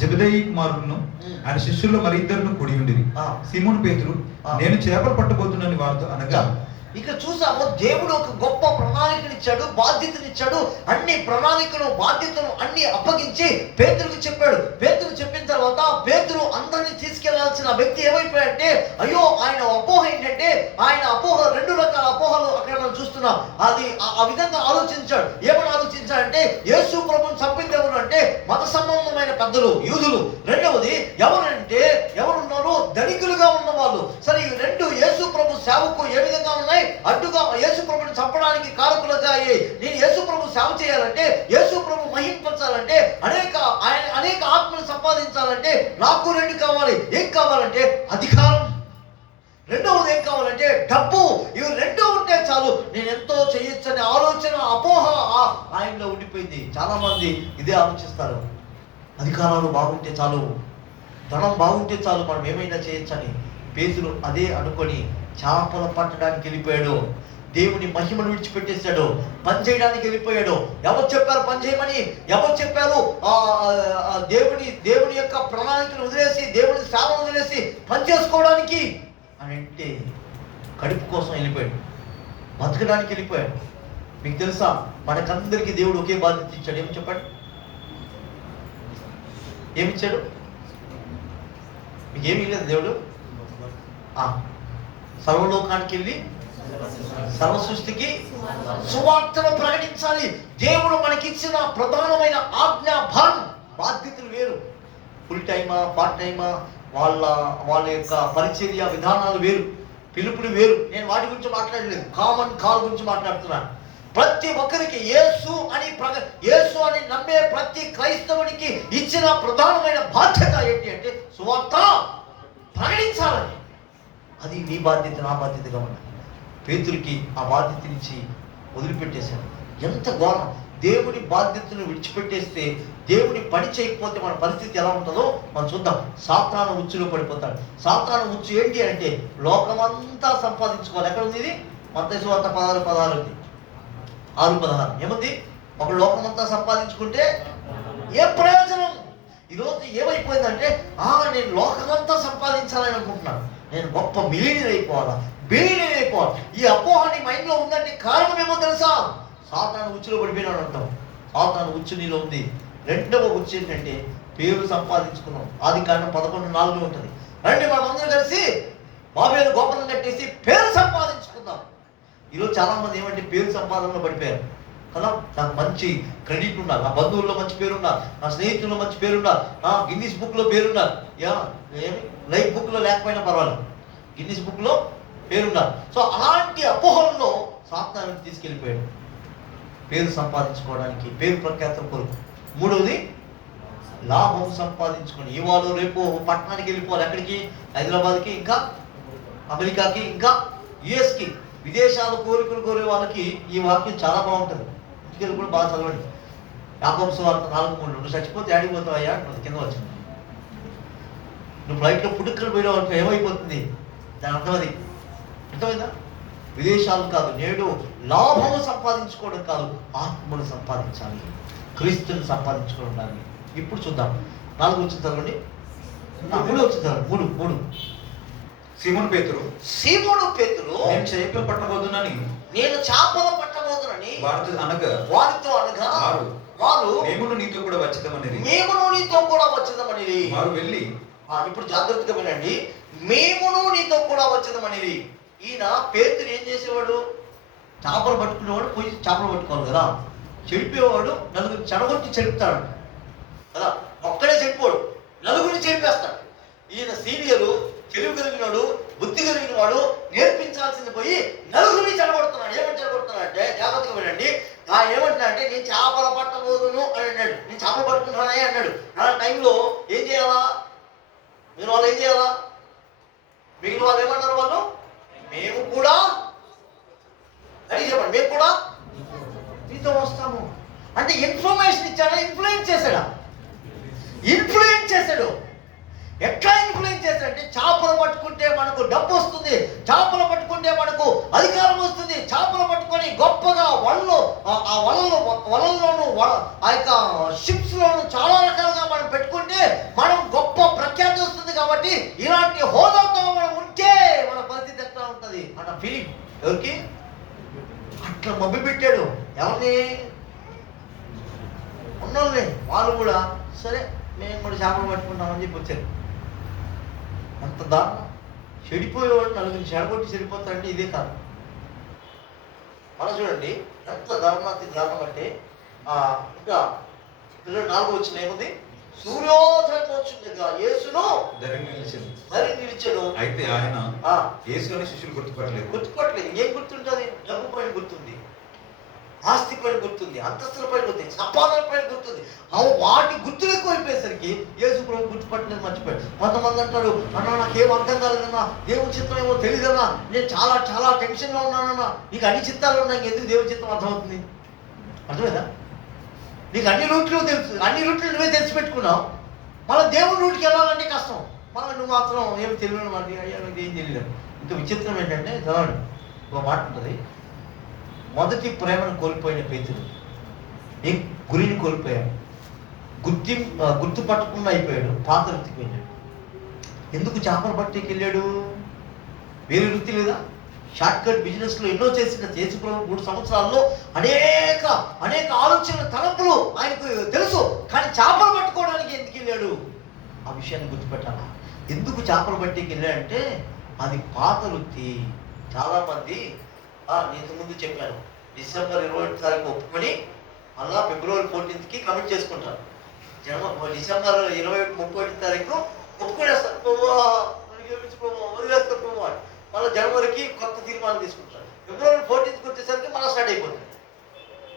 జెబెదయి కుమారులను ఆయన శిష్యుల్లో మరి ఇద్దరును కూడి ఉండిరి. సీమోను పేతురు, నేను చేపలు పట్టబోతున్నాను వారితో అనగా, ఇక చూసాము, దేవుడు ఒక గొప్ప ప్రణాళికనిచ్చాడు, బాధ్యతనిచ్చాడు. అన్ని ప్రణాళికలు, బాధ్యతలు అన్ని అప్పగించి పేతురుకు చెప్పాడు. పేతురు చెప్పిన తర్వాత పేతురు అందరినీ తీసుకెళ్లాల్సిన వ్యక్తి ఏమైపోయాడంటే, అయ్యో ఆయన అపోహ ఏంటంటే, ఆయన అపోహ 2 రకాల అపోహలు అక్కడ మనం చూస్తున్నాం. అది ఆ విధంగా ఆలోచించాడు. ఏమని ఆలోచించాడంటే, యేసు ప్రభువుని చంపింది ఎవరు అంటే మత సంబంధమైన పెద్దలు, యూదులు. రెండవది ఎవరున్నారు? ధనికులుగా ఉన్న వాళ్ళు. సరే, ఈ 2 యేసు ప్రభు సేవకు ఏ విధంగా ఉన్నాయి? అడ్డుగా యేసు ప్రభుని చంపడానికి కారకులుగా అయ్యాయి. నేను యేసు ప్రభు సేవ చేయాలంటే, యేసు ప్రభు మహింపరచాలంటే, అనేక ఆత్మలు సంపాదించాలంటే నాకు 2 కావాలి. ఏం కావాలంటే అధికారం. రెండవది ఏం కావాలంటే డబ్బు. ఇవి 2 ఉంటే చాలు, నేను ఎంతో చేయొచ్చనే ఆలోచన, అపోహ ఆయనలో ఉండిపోయింది. చాలా మంది ఇదే ఆలోచిస్తారు. అధికారాలు బాగుంటే చాలు, ధనం బాగుంటే చాలు, మనం ఏమైనా చేయొచ్చని పేతురు అదే అనుకొని చేపలు పట్టడానికి వెళ్ళిపోయాడు. దేవుని మహిమను విడిచిపెట్టేశాడు, పని చేయడానికి వెళ్ళిపోయాడు. ఎవరు చెప్పారు పని చేయమని? ఎవరు చెప్పారు దేవుని యొక్క ప్రణాళికను వదిలేసి, దేవుని సేవను వదిలేసి పని చేసుకోవడానికి అని అంటే? కడుపు కోసం వెళ్ళిపోయాడు, బతకడానికి వెళ్ళిపోయాడు. మీకు తెలుసా, మనకందరికీ దేవుడు ఒకే బాధ్యత ఇచ్చాడు. ఏమి చెప్పండి? ఏమిచ్చాడు? మీకు ఏమీ లేదు దేవుడు. సర్వలోకానికి వెళ్ళి సర్వ సృష్టికి సువార్తను ప్రకటించాలి. దేవుడు మనకిచ్చిన ప్రధానమైన ఆజ్ఞా భారం, బాధ్యతలు వేరు. ఫుల్ టైమా, పార్ట్ టైమా, వాళ్ళ యొక్క పరిచర్య విధానాలు వేరు, పిలుపులు వేరు. నేను వాటి గురించి మాట్లాడలేదు, కామన్ కాల్ గురించి మాట్లాడుతున్నాను. ప్రతి ఒక్కరికి యేసు అని నమ్మే ప్రతి క్రైస్తవునికి ఇచ్చిన ప్రధానమైన బాధ్యత ఏంటి అంటే సువార్త ప్రకటించాలని. అది నీ బాధ్యత, నా బాధ్యతగా ఉన్నది. పేతురికి ఆ బాధ్యత నుంచి వదిలిపెట్టేశాడు. ఎంత ఘోరం! దేవుని బాధ్యతను విడిచిపెట్టేస్తే, దేవుని పని చేయకపోతే మన పరిస్థితి ఎలా ఉంటుందో మనం చూద్దాం. సాతాను ఉచ్చులో పడిపోతాడు. సాతాను ఉచ్చు ఏంటి అంటే లోకమంతా సంపాదించుకోవాలి. ఎక్కడ ఉంది ఇది? మత్తయి సువార్త 6:16 ఏముంది? ఒక లోకమంతా సంపాదించుకుంటే ఏ ప్రయోజనం? ఈరోజు ఏమైపోయిందంటే నేను లోకమంతా సంపాదించాలని అనుకుంటున్నాను, నేను గొప్ప బిలియనీర్ అయిపోవాలి. ఈ అపోహ నీ మైండ్లో ఉందంటే కారణం ఏమో తెలుసా? సాతాను ఉచ్చులో పడిపోయినాడు అంటాం. సాతాను ఉచ్చు నీలో ఉంది. రెండవ ఉచ్చు ఏంటంటే పేరు సంపాదించుకున్నాం. ఆదికాండం 11:4 ఉంటుంది. రండి మనం అందరూ కలిసి బాబేలు గోపురం కట్టేసి పేరు సంపాదించుకుందాం. ఈరోజు చాలా మంది ఏమంటే పేరు సంపాదనలో పడిపోయారు కదా. నాకు మంచి క్రెడిట్ ఉన్నారు, నా బంధువుల్లో మంచి పేరు ఉన్నారు, నా స్నేహితుల్లో మంచి పేరు ఉన్నారు, గిన్నిస్ బుక్లో పేరున్నారు. ఏమి లైఫ్ బుక్లో లేకపోయినా పర్వాలేదు, గిన్నిస్ బుక్లో పేరున్నారు. సో అలాంటి అపోహల్లో సాతాను తీసుకెళ్ళిపోయాడు పేరు సంపాదించుకోవడానికి, పేరు ప్రఖ్యాతం కొరకు. మూడవది లాభం సంపాదించుకొని ఇవాళ రేపు పట్టణానికి వెళ్ళిపోవాలి. ఎక్కడికి? హైదరాబాద్కి, ఇంకా అమెరికాకి, ఇంకా యుఎస్కి. విదేశాల కోరికలు కోరే వాళ్ళకి ఈ వాక్యం చాలా బాగుంటుంది. ఇంటికి కూడా బాగా చదవండి. యాకోబు సువార్త 4:3 నువ్వు చచ్చిపోతే ఆడిపోతావయ్యా అంటుంది కింద వచ్చింది. నువ్వు ఫ్లైట్లో పుట్టుకలు పోయినా అంటే ఏమైపోతుంది? దాని అర్థం అది. అర్థమైందా? విదేశాలు కాదు, నేడు లాభము సంపాదించుకోవడం కాదు, ఆత్మను సంపాదించాలి, క్రీస్తుని సంపాదించుకోవడం ఉండాలి. ఇప్పుడు చూద్దాం. 4 వచ్చిన చదవండి. 3 వచ్చిన చదవండి. 3 సీమోను పేతురు నేను చేపలు పట్టబోదునని వారితో అనగా వారు మేమును నీతో కూడా వచ్చేదమని వారు వెళ్ళి. ఇప్పుడు జాగ్రత్తగా వినండి. మేమును నీతో కూడా వచ్చేదమని. ఈయన పేతురు ఏం చేసేవాడు? చేపలు పట్టుకునేవాడు, పోయి చేపలు పట్టుకోవాలి కదా. చెడిపోయేవాడు నలుగురు చెడగొట్టి చెడుపుతాడు కదా. ఒక్కడే చెడిపోడు, నలుగురిని చెడిపేస్తాడు. ఈయన సీనియరు, తెలివి కలిగినాడు, బుద్ధి కలిగిన వాడు, నేర్పించాల్సింది పోయి నలుగురిని చెడగొడుతున్నాడు. ఏమని చెడగొడుతున్నాడు అంటే జాగ్రత్తగా వినండి. ఏమంటున్నాడంటే నేను చేపలు పట్టబోదును అని అన్నాడు. నేను చేపలు పట్టుకుంటానే అన్నాడు. ఆ టైంలో ఏం చేయాలా? మీరు వాళ్ళు ఏం చేయాలా? మిగిలిన వాళ్ళు ఏమన్నారు? వాళ్ళు మేము కూడా అని చెప్పండి, మేము కూడా మీతో వస్తాము అంటే ఇన్ఫర్మేషన్ ఇచ్చాడా? ఇన్ఫ్లుయెన్స్ చేశాడా? ఇన్ఫ్లుయెన్స్ చేశాడు. ఎట్లా ఇన్ఫ్లుయెన్స్ చేశాడంటే చేపలు పట్టుకుంటే మనకు డబ్బు వస్తుంది, చేపలు పట్టుకుంటే మనకు అధికారం వస్తుంది, చేపలు పట్టుకొని గొప్పగా వలల్లోనూ ఆ యొక్క షిప్స్ లోను చాలా రకాలుగా మనం పెట్టుకుంటే మనం గొప్ప ప్రఖ్యాతి వస్తుంది. కాబట్టి ఇలాంటి హోదాతో మనం ఉంటే మన పరిస్థితి ఎట్లా ఉంటుంది అన్న ఫీలింగ్ ఎవరికి? అట్లా మబ్బి పెట్టాడు. ఎవరిని? ఉన్నోళ్ళే. వాళ్ళు కూడా సరే మేము కూడా చేపలు పట్టుకుంటామని చెప్పి వచ్చారు. అంత దారుణం. చెడిపోయేవాడు నలుగురిని చెడగొట్టి చెడిపోతాడంటే ఇదే కాదు. మనం చూడండి ఎంత దారుణం అంటే ఇంకా 4 వచ్చిన ఏముంది? సూర్యోదయం వచ్చిందిగా యేసును ధరి నిలిచెను. అయితే ఆయన యేసుని శిష్యులు గుర్తుపట్టలేదు. ఏం గుర్తుంటుంది? డబ్బు పైన గుర్తుంది, ఆస్తి పైన గుర్తుంది, అంతస్తుల పైన గుర్తుంది, సంపాదన పైన గుర్తుంది. వాటి గుర్తులు ఎక్కువైపోయేసరికి యేసు ప్రభు గుర్తుపట్టలేదు, మర్చిపోయాడు. కొంతమంది అంటారు, అన్నా నాకేం అర్థం కాలేదన్నా, దేవుని చిత్తం ఏమో తెలియదన్నా, నేను చాలా చాలా టెన్షన్లో ఉన్నానన్నా. నీకు అన్ని చిత్తాలు ఉన్నాయి, ఎందుకు దేవుని చిత్తం అర్థమవుతుంది? అర్థమైందా? నీకు అన్ని రూట్లు తెలుసు, అన్ని రూట్లు నువ్వే తెలిసి పెట్టుకున్నావు. మళ్ళీ దేవుని రూట్కి వెళ్ళాలంటే కష్టం. మళ్ళీ నువ్వు మాత్రం ఏమి తెలియదు, మరి అయ్యా నీకు ఏం తెలియదు. ఇంకా విచిత్రం ఏంటంటే చదవండి, ఒక మాట ఉంటుంది, మొదటి ప్రేమను కోల్పోయిన పేతురు ఏ గురిని కోల్పోయాడు, గుర్తుపట్టకుండా అయిపోయాడు, పాత వృత్తికి వెళ్ళాడు. ఎందుకు చేపలు పట్టేకి వెళ్ళాడు? వేరే వృత్తి లేదా? షార్ట్ కట్ బిజినెస్లో ఎన్నో చేసిన యేసుప్రభు 3 సంవత్సరాల్లో అనేక ఆలోచనల తలంపులు ఆయనకు తెలుసు. కానీ చేపలు పట్టుకోవడానికి ఎందుకు వెళ్ళాడు? ఆ విషయాన్ని గుర్తుపెట్టాలా. ఎందుకు చేపలు పట్టేకి వెళ్ళాడంటే అది పాత వృత్తి. చాలామంది నేను ముందు చెప్పాను, డిసెంబర్ 21 తారీఖు ఒప్పుకొని మళ్ళా ఫిబ్రవరి 14కి కమిట్ చేసుకుంటారు. డిసెంబర్ 21-31 తారీఖు ఒప్పుకొనేస్తారు, వదిలేస్తారు ప్రభు అని. మళ్ళీ జనవరికి కొత్త తీర్మానం తీసుకుంటారు. ఫిబ్రవరి 14కి వచ్చేసరికి మళ్ళీ స్టార్ట్ అయిపోతుంది.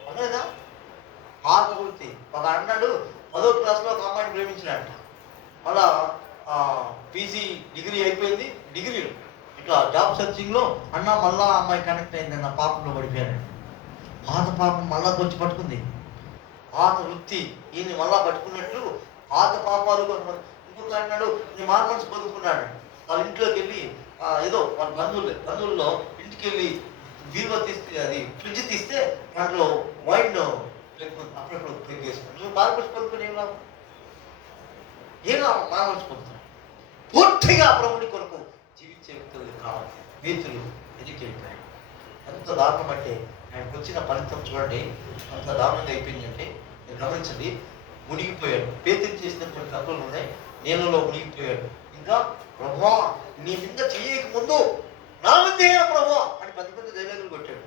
అవునా? పాత వృత్తి. ఒక అన్నాడు 10వ క్లాస్లో ఒక అమ్మాయిని ప్రేమించినట్ట. మళ్ళా పీజీ డిగ్రీ అయిపోయింది, డిగ్రీలో ఇట్లా జాబ్ సర్చింగ్లో అన్న మళ్ళా అమ్మాయి కనెక్ట్ అయింది, అన్న పాపంలో పడిపోయాడు. పాత పాపం మళ్ళా కొంచెం పట్టుకుంది. పాత వృత్తి ఈయన మళ్ళా పట్టుకున్నట్లు పాత పాపాలు. ఇంకొక అన్నాడు నేను మార్మల్స్ బతుకున్నాడు. వాళ్ళ ఇంట్లోకి వెళ్ళి ఏదో వాళ్ళ బంధువుల్లో ఇంటికి వెళ్ళి బీరువా తీస్తే, అది ఫ్రిడ్జ్ తీస్తే దాంట్లో వైన్ అప్పుడప్పుడు ప్లేట్ చేసుకున్నాడు. నువ్వు మార్మల్స్ బతుకుని ఏం మార్మల్స్ బతుకున్నాడు. పూర్తిగా ప్రభుని కొరకు జీవించే వ్యక్తులు కావాలి. పేతురు ఎదుకెళ్ళిపోయాడు. ఎంత దారుణం అంటే ఆయనకు వచ్చిన ఫలితం చూడండి, అంత దారుణంగా అయిపోయిందంటే మీరు గమనించండి. మునిగిపోయాడు. పేతురు చేసినటువంటి తప్పులు ఉన్నాయి, నీళ్ళలో మునిగిపోయాడు. ఇంకా ప్రభువా నీ మీద చేయక ముందు నా మీద ప్రభువా అని పెద్ద దైవకులు కొట్టాడు.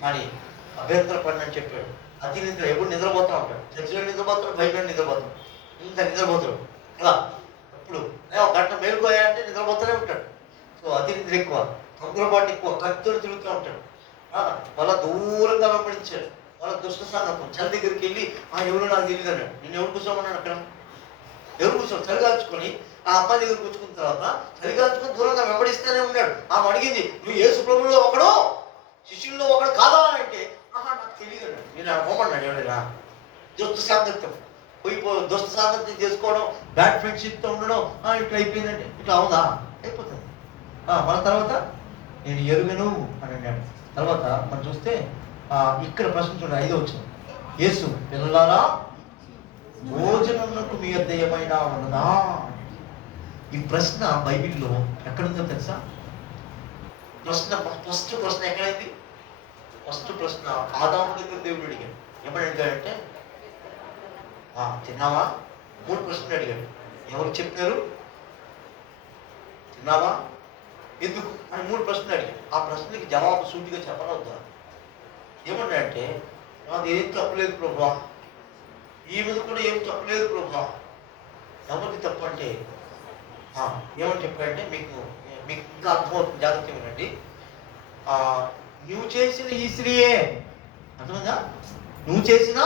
కానీ అభ్యంతర పడినని చెప్పాడు. అతి నిద్ర, ఎప్పుడు నిద్రపోతా ఉంటాడు. చర్చిలో నిద్రపోతాడు, బయట నిద్రపోతాడు, ఇంకా నిద్రపోతాడు అలా. ఇప్పుడు ఒక గంట మేలుకోయాలంటే నిద్రపోతూనే ఉంటాడు. సో అతి నిద్ర ఎక్కువ, తొందరపాటు ఎక్కువ, కత్తితో తిరుగుతూ ఉంటాడు. వాళ్ళ దూరంగా వెంబడించాడు. వాళ్ళ దుష్ట సంగతం చలి దగ్గరికి వెళ్ళి ఎవరు నాకు తెలియదు అన్నాడు. నేను ఎవరు కూర్చోమన్నాడు అక్కడ? ఎవరు కూర్చోం చలిగాల్చుకొని ఆ అమ్మాయి దగ్గర కూర్చుకున్న తర్వాత చలిగాల్చుకొని దూరంగా వెంబడిస్తూనే ఉన్నాడు. ఆమె అడిగింది, నువ్వు యేసు ప్రభువులో ఒకడు, శిష్యుల్లో ఒకడు కాదా అంటే, నాకు తెలియదు అన్నాడు. నేను పోమన్నాడు. ఎవరైనా దుష్ట సాంగత్యం దుష్ట సాంగత్యం చేసుకోవడం, బ్యాడ్ ఫ్రెండ్షిప్తో ఉండడం, ఇట్లా అయిపోయిందంటే ఇట్లా అవుదా? అయిపోతుంది. మన తర్వాత నేను ఎరుగను అని అన్నాడు. తర్వాత మనం చూస్తే ఇక్కడ ప్రశ్న చూడండి, 5వ వచనం, యేసు పిల్లలారా భోజనమునకు మీ యొద్ద ఏమైనా ఉన్నదా? ఈ ప్రశ్న బైబిల్లో ఎక్కడుందో తెలుసా? ఫస్ట్ ప్రశ్న ఎక్కడైంది? ఫస్ట్ ప్రశ్న ఆదాము దగ్గర దేవుడు అడిగాడు. ఏమని అడిగాడంటే తిన్నావా? 3 ప్రశ్నలు అడిగాడు. ఎవరు చెప్పారు? తిన్నావా, ఎందుకు అని 3 ప్రశ్నలు అడిగాడు. ఆ ప్రశ్నకి జవాబు సూటిగా చెప్పనవద్దా? ఏమన్నాడంటే నాకు ఏం తప్పలేదు ప్రభా, ఈ మీద కూడా ఏం తప్పలేదు ప్రభా. ఎవరికి తప్పు అంటే ఏమని చెప్పాడంటే మీకు ఇంకా అర్థమవుతుంది, జాగ్రత్త వినండి. నువ్వు చేసిన ఈ స్త్రీయే, అర్థమైందా? నువ్వు చేసిన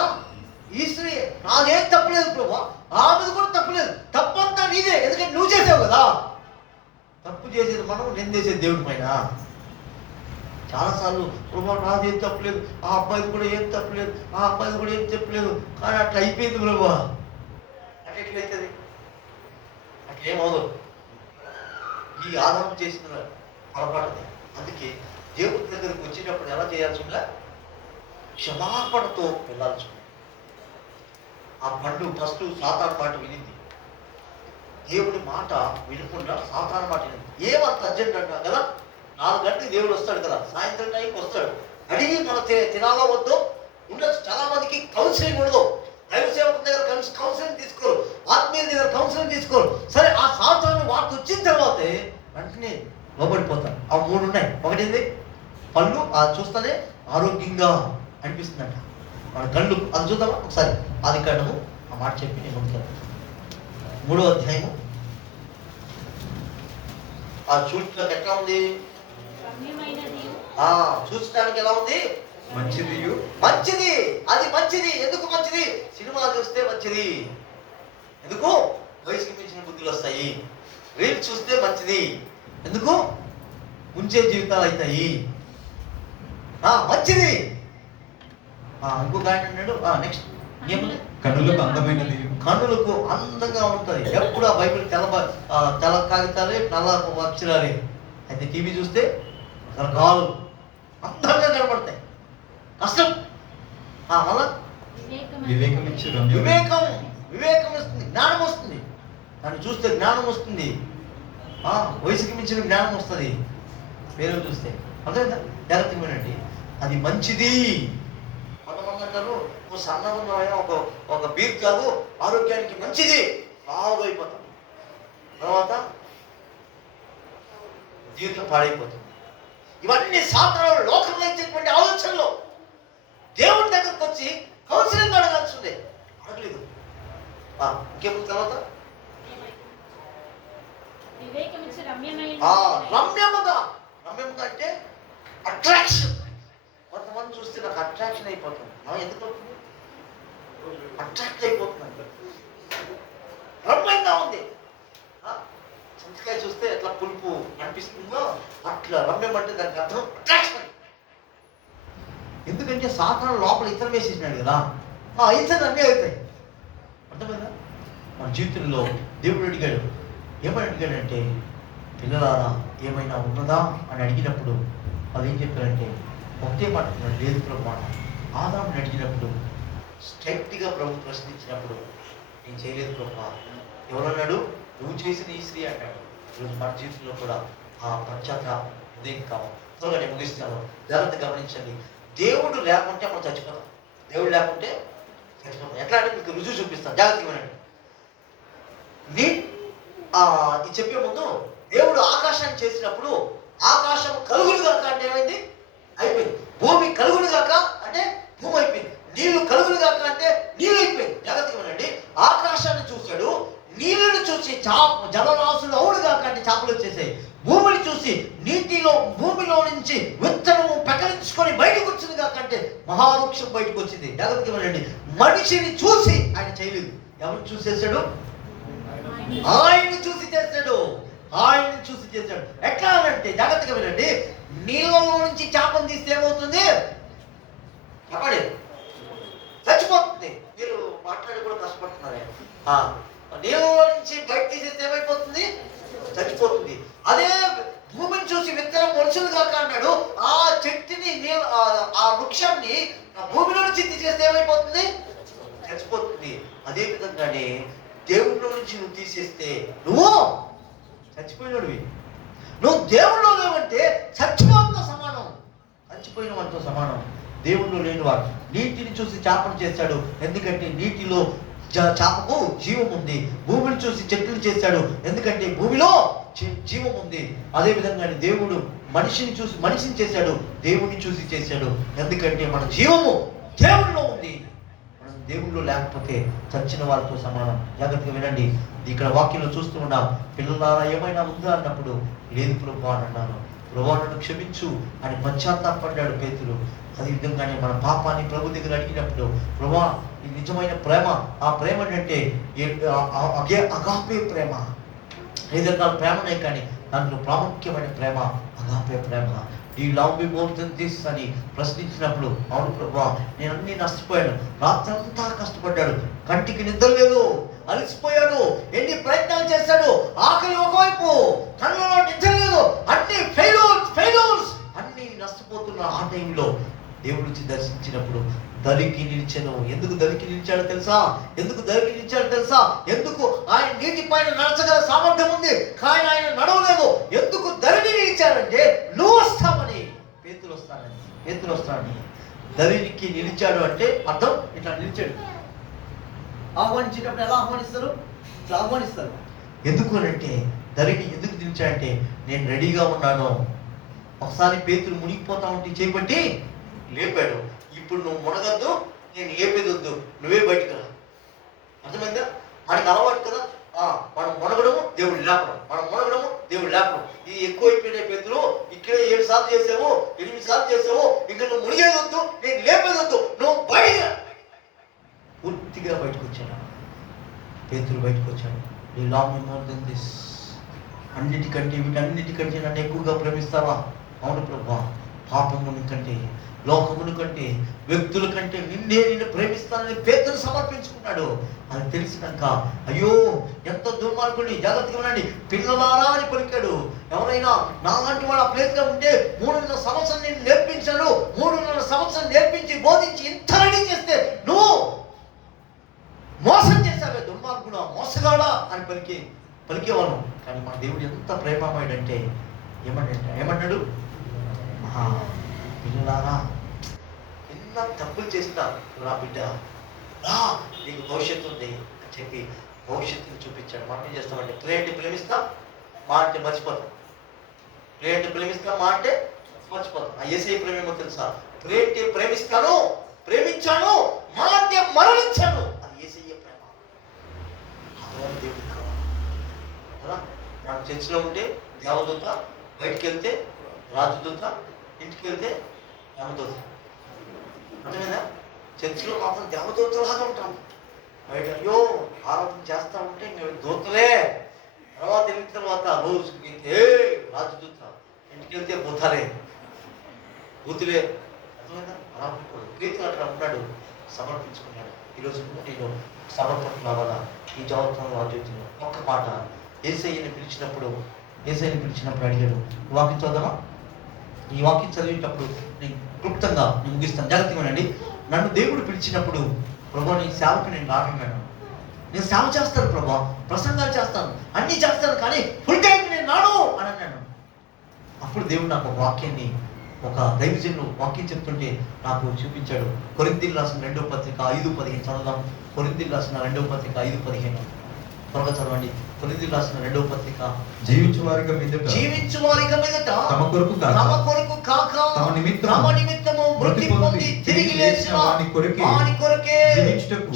ఈ స్త్రీ, నాదేం తప్పలేదు ప్రభా, ఆమెది కూడా తప్పలేదు, తప్పంతా నీదే, ఎందుకంటే నువ్వు చేసావు కదా. తప్పు చేసేది మనం, నిందేసేది దేవుడి పైన. చాలాసార్లు ప్రభా నాది ఏం తప్పలేదు, ఆ అబ్బాయిది కూడా ఏం తప్పలేదు, ఆ అబ్బాయిది కూడా ఏం చెప్పలేదు, కానీ అట్లా అయిపోయింది ప్రభా. అట్లా ఎట్లయితుంది? అట్లేమవుదు. ఈ ఆదాము చేసిన పొరపాటుది. అందుకే దేవుడి దగ్గరికి వచ్చేటప్పుడు ఎలా చేయాల్సిందా? క్షమాపణతో వెళ్ళాల్సి. ఆ పండు ఫస్ట్ సాతాను మాట వినింది, దేవుడి మాట వినకుండా సాతాను మాట వినింది. ఏమంత అర్జెంట్ అంటాం కదా, 4 గంటలకు దేవుడు వస్తాడు కదా, సాయంత్రం టైంకి వస్తాడు. అడిగి మనం తినాలో వద్దు ఉండొచ్చు. చాలా మందికి కౌన్సిలింగ్ ఉండదు. దైవ సేవకుల దగ్గర కౌన్సిలింగ్ తీసుకోరు, ఆత్మీయుల దగ్గర కౌన్సిలింగ్ తీసుకోరు. సరే ఆ సాతాను వార్త వచ్చిన తర్వాతే వెంటనే లోబడిపోతారు. ఆ 3 ఉన్నాయి. ఒకటింది పళ్ళు, చూస్తేనే ఆరోగ్యంగా అనిపిస్తుందంట మన కళ్ళు. అది చూద్దామా ఒకసారి? ఆదికాండము ఆ మాట చెప్పి నేను ఉంటాను. 3వ అధ్యాయము. ఆ చూడటానికి ఎట్లా ఉంది? చూడటానికి ఎలా ఉంది? మంచిది. అది మంచిది. ఎందుకు మంచిది? సినిమా చూస్తే మంచిది. ఎందుకు? వయసుకి మించిన బుద్ధులు వస్తాయి. రీల్స్ చూస్తే మంచిది. ఎందుకు? ముంచే జీవితాలు అవుతాయి. మంచిది. ఇంకొక ఆయన అన్నాడు, నెక్స్ట్ ఏమని? కన్నులకు అందమైనది. కన్నులకు అందంగా ఉంటుంది. ఎప్పుడు ఆ బైబిల్ తెల్ల కాగితాలే, నల్ల అక్షరాలే. అయితే టీవీ చూస్తే రకరకాలు అందంగా కనబడతాయి. కష్టం. మళ్ళా వివేకం ఇచ్చి రమ్య. వివేకం వస్తుంది, జ్ఞానం వస్తుంది. దాన్ని చూస్తే జ్ఞానం వస్తుంది. వయసుకి మించిన జ్ఞానం వస్తుంది పేరు చూస్తే. అర్థమైందా? జాగ్రత్తగా వినండి. అది మంచిది. కొంతమంది అంటారు, నువ్వు సన్నగా ఉన్నావా, ఒక బీర్ కాదు ఆరోగ్యానికి మంచిది, లావు అయిపోతాం, తర్వాత జీవితం పాడైపోతుంది. ఇవన్నీ సాధారణ లోకంలో ఇచ్చేటువంటి ఆలోచనలు. దేవుడి దగ్గరకు వచ్చి కౌన్సిలింగ్ అడగాల్సిందే, అడగలేదు. ఇంకేముంది తర్వాత? రమ్యముగా అంటే అట్రాక్షన్. కొంతమంది చూస్తే నాకు అట్రాక్షన్ అయిపోతుంది. ఎందుకు అవుతుంది? అట్రాక్ట్ అయిపోతుంది. రమ్యంగా ఉంది. చింతకాయ చూస్తే ఎట్లా పులుపు అనిపిస్తుందో అట్లా రమ్యం అంటే దానికి అర్థం అట్రాక్షన్. ఎందుకంటే సాధారణ లోపల ఇతర వేసేసినాడు కదా, ఇతర అన్నీ అవుతాయి. అర్థమైందా? మన జీవితంలో దేవుడు అడిగాడు. ఏమని అడిగాడంటే, పిల్లలారా ఏమైనా ఉన్నదా అని అడిగినప్పుడు వాళ్ళు ఏం చెప్పారంటే ఒకటే మాట, లేదు ప్రభు మాట. ఆదాముని అడిగినప్పుడు స్ట్రైట్గా ప్రభు ప్రశ్నించినప్పుడు నేను చేయలేదు ప్రభు. ఎవరన్నాడు? నువ్వు చేసిన ఈ స్త్రీ అన్నాడు. ఈరోజు మన జీవితంలో కూడా ఆ పశ్చాత్తాపం ఉదయం కావాలి. త్వరగా నేను ముగిస్తాను. జాగ్రత్త గమనించండి. దేవుడు లేకుంటే మనం చచ్చిపోతాం. దేవుడు లేకుంటే చచ్చిపోతాం. ఎట్లా అంటే మీకు రుజువు చూపిస్తాను, జాగ్రత్తగా వినండి. ఇది చెప్పే ముందు, దేవుడు ఆకాశాన్ని చేసినప్పుడు ఆకాశం కలుగులు కాక అంటే ఏమైంది? అయిపోయింది. భూమి కలుగులు కాక అంటే భూమి అయిపోయింది. నీళ్లు కలుగులు కాక అంటే నీళ్ళు అయిపోయింది. జాగ్రత్తగా వినండి. ఆకాశాన్ని చూశాడు, నీళ్ళను చూసి జలరాశులు అవుడు కాక అంటే చేపలు వచ్చేసాయి. భూమిని చూసి భూమిలో నుంచి విత్తనము పెకరించుకొని బయటకు వచ్చింది కాక అంటే మహావృక్షం బయటకు వచ్చింది. జాగ్రత్తగా వినండి. మనిషిని చూసి ఆయన చేయలేదు. ఎవరిని చూసేసాడు? ఆయన్ని చూసి చేస్తాడు. ఆయన్ని చూసి చేశాడు. ఎట్లా అంటే జాగ్రత్తగా వినండి. నీళ్ళలో నుంచి చేపను తీస్తే ఏమవుతుంది? చెప్పండి, చచ్చిపోతుంది. మీరు మాట్లాడి కూడా కష్టపడుతున్నారే. నీళ్ళలో నుంచి బయట తీసేస్తే ఏమైపోతుంది? చచ్చిపోతుంది. అదే భూమిని చూసి విత్తనం మొలుసులు కాక అన్నాడు. ఆ చెట్టుని ఆ వృక్షాన్ని భూమిలో నుంచి తీసేస్తే ఏమైపోతుంది? చచ్చిపోతుంది. అదే విధంగానే దేవుడిలో నుంచి నువ్వు తీసేస్తే నువ్వు చచ్చిపోయినవి. నువ్వు దేవుడిలో లేవంటే చచ్చిపోయినతో సమానం. చచ్చిపోయిన వాటితో సమానం. దేవుడిలో లేనివాడు. నీటిని చూసి చేపను చేశాడు, ఎందుకంటే నీటిలో చేపకు జీవం ఉంది. భూమిని చూసి చెట్లు చేశాడు, ఎందుకంటే భూమిలో జీవం ఉంది. అదేవిధంగానే దేవుడు మనిషిని చూసి మనిషిని చేశాడు, దేవుడిని చూసి చేశాడు, ఎందుకంటే మన జీవము దేవుడిలో ఉంది. దేవుళ్ళు లేకపోతే చచ్చిన వారితో సమానం. జాగ్రత్తగా వినండి. ఇక్కడ వాక్యంలో చూస్తూ ఉన్నాం. పిల్లలారా ఏమైనా ఉందా అన్నప్పుడు లేదు ప్రభు అని అన్నాను. ప్రభు నన్ను క్షమించు అని పశ్చాత్తాపడ్డాడు పేతురు. అదేవిధంగానే మన పాపాన్ని ప్రభు దగ్గర అడిగినప్పుడు, ప్రభా ఇది నిజమైన ప్రేమ. ఆ ప్రేమ అంటే అగాపే ప్రేమ. 5 రకాల ప్రేమనే, కానీ దాంట్లో ప్రాముఖ్యమైన ప్రేమ అగాపే ప్రేమ. ఈ love me more than this అని ప్రశ్నించినప్పుడు, అవును ప్రభా నేను అన్ని నష్టపోయాను. రాత్రంతా కష్టపడ్డాడు, కంటికి నిద్ర లేదు, అలసిపోయాడు, ఎన్ని ప్రయత్నాలు చేశాడు, ఆకలి ఒకవైపు, కళ్ళలో నిద్ర లేదు, అన్ని ఫెయిల్యూర్స్ అన్ని నష్టపోతున్న ఆ టైంలో దేవుడు వచ్చి దర్శించినప్పుడు దరికి నిలిచాను. ఎందుకు దరికి నిలిచాడో తెలుసా? ఎందుకు ఆయన నీటి పైన నడచగల సామర్థ్యం ఉంది, కానీ ఆయన నడవలేదు. ఎందుకు దరికి నిలిచాడంటే నువ్వు వస్తామని, పేతురు వస్తాడని. దరికి నిలిచాడు అంటే అర్థం ఇట్లా నిలిచాడు. ఆహ్వానించేటప్పుడు ఎలా ఆహ్వానిస్తారు? ఇట్లా ఆహ్వానిస్తారు. ఎందుకు అంటే దరికి ఎందుకు నిలిచాడంటే నేను రెడీగా ఉన్నాను. ఒకసారి పేతురు మునిగిపోతా ఉంటే చేపట్టి లేపాడు. ఇప్పుడు నువ్వు మునగద్దు, నేను లేపేదొద్దు, నువ్వే బయటకు రా. అర్థమైందా? మనకి అలవాటు కదా, మనం మునగడము దేవుడు లేపడం. ఇది ఎక్కువైపోయినాయి పేతురు. ఇక్కడే 7 సార్లు చేసావు, 8 సార్లు చేసావు, ఇంకా నువ్వు మునిగేదొద్దు, నేను లేపేదొద్దు, నువ్వు బయట. పూర్తిగా బయటకు వచ్చాడు పేతురు. బయటకు వచ్చాడు. నీ love me more than this. వీటన్నిటికంటే నన్ను ఎక్కువగా ప్రేమిస్తావా? అవును ప్రభా, పాపము కంటే లోకమును కంటే వ్యక్తుల కంటే నిన్ను ప్రేమిస్తానని పేతురు సమర్పించుకున్నాడు. అది తెలిసినాక అయ్యో ఎంత దుర్మార్గుని, జాగ్రత్తగా ఉండండి, పిల్లలారా అని పలికాడు. ఎవరైనా నాలాంటి వాడు ఆ ప్లేస్లో ఉంటే 3.5 సంవత్సరం నేను నేర్పించాను, 3.5 సంవత్సరం నేర్పించి బోధించి ఇంత రెడీ చేస్తే నువ్వు మోసం చేశావే దుర్మార్గుడా, మోసగాడా అని పలికేవాళ్ళం. కానీ మా దేవుడు ఎంత ప్రేమమయుడంటే ఏమన్నాడు? పిల్లలారా, ఎన్న తప్పులు చేస్తా రా బిడ్డ, రా నీకు భవిష్యత్తు ఉంది అని చెప్పి భవిష్యత్తుని చూపించాడు. మనం ఏం చేస్తామంటే ప్రేయర్ని ప్రేమిస్తా, మా అంటే మర్చిపోతాం. ప్రేయర్ని ప్రేమిస్తా, మా అంటే మర్చిపోతాం. ఆ యేసయ్య ప్రేమ ఏమో తెలుసా? ప్రేయర్ని ప్రేమిస్తాను, ప్రేమించాను, మా అంటే మరణించాను. అది యేసయ్య ప్రేమ. అదే దేవుడు కావాలి కదా. నాకు చర్చిలో ఉంటే దేవదూత, బయటికి వెళ్తే రాజదూత, ఇంటికి వెళ్తే దేవదూత. అర్థమైందా? చర్చిలో మాత్రం దేవదూతలాగా ఉంటాం. బయట అయ్యో ఆరాధన చేస్తా ఉంటే మేము దూతలే. తర్వాత వెళ్ళిన తర్వాత రోజుకి రాజదూత, ఇంటికి వెళ్తే బుద్ధలే, బూతులే. అర్థమైందా? అలా ఉంటాడు. క్రీతులు అట్లా ఉన్నాడు, సమర్పించుకున్నాడు. ఈరోజు నేను సమర్పణ కావాలా? ఈ జవాబు ఆలోచించిన ఒక్క మాట. యేసయ్యని పిలిచినప్పుడు అడిగాడు. వాక్యం చదువుదామా? ఈ వాక్యం చదివేటప్పుడు నేను క్లుప్తంగా ముగిస్తాను. జాగ్రత్తగా ఉండండి. నన్ను దేవుడు పిలిచినప్పుడు ప్రభా నీ సేవకు నేను రానున్నాను, నేను సేవ చేస్తాను ప్రభా, ప్రసంగాలు చేస్తాను, అన్నీ చేస్తాను, కానీ ఫుల్ టైం నేను రాను అని అన్నాను. అప్పుడు దేవుడు నాకు ఒక వాక్యాన్ని, ఒక దైవజనుడు వాక్యం చెప్తుంటే నాకు చూపించాడు. కొరింథీయులకు రాసిన 2వ పత్రిక 5:15 చదువుదాం. కొరింథీయులకు రాసిన 2వ పత్రిక 5:15 త్వరగా చదవండి. కొరింథీయులకు రాసిన 2వ పత్రిక. జీవించు వారిగా మీదట తమ కొరకు కాక తమ నిమిత్తము మృతి పొంది తిరిగి లేచిన వాని కొరకే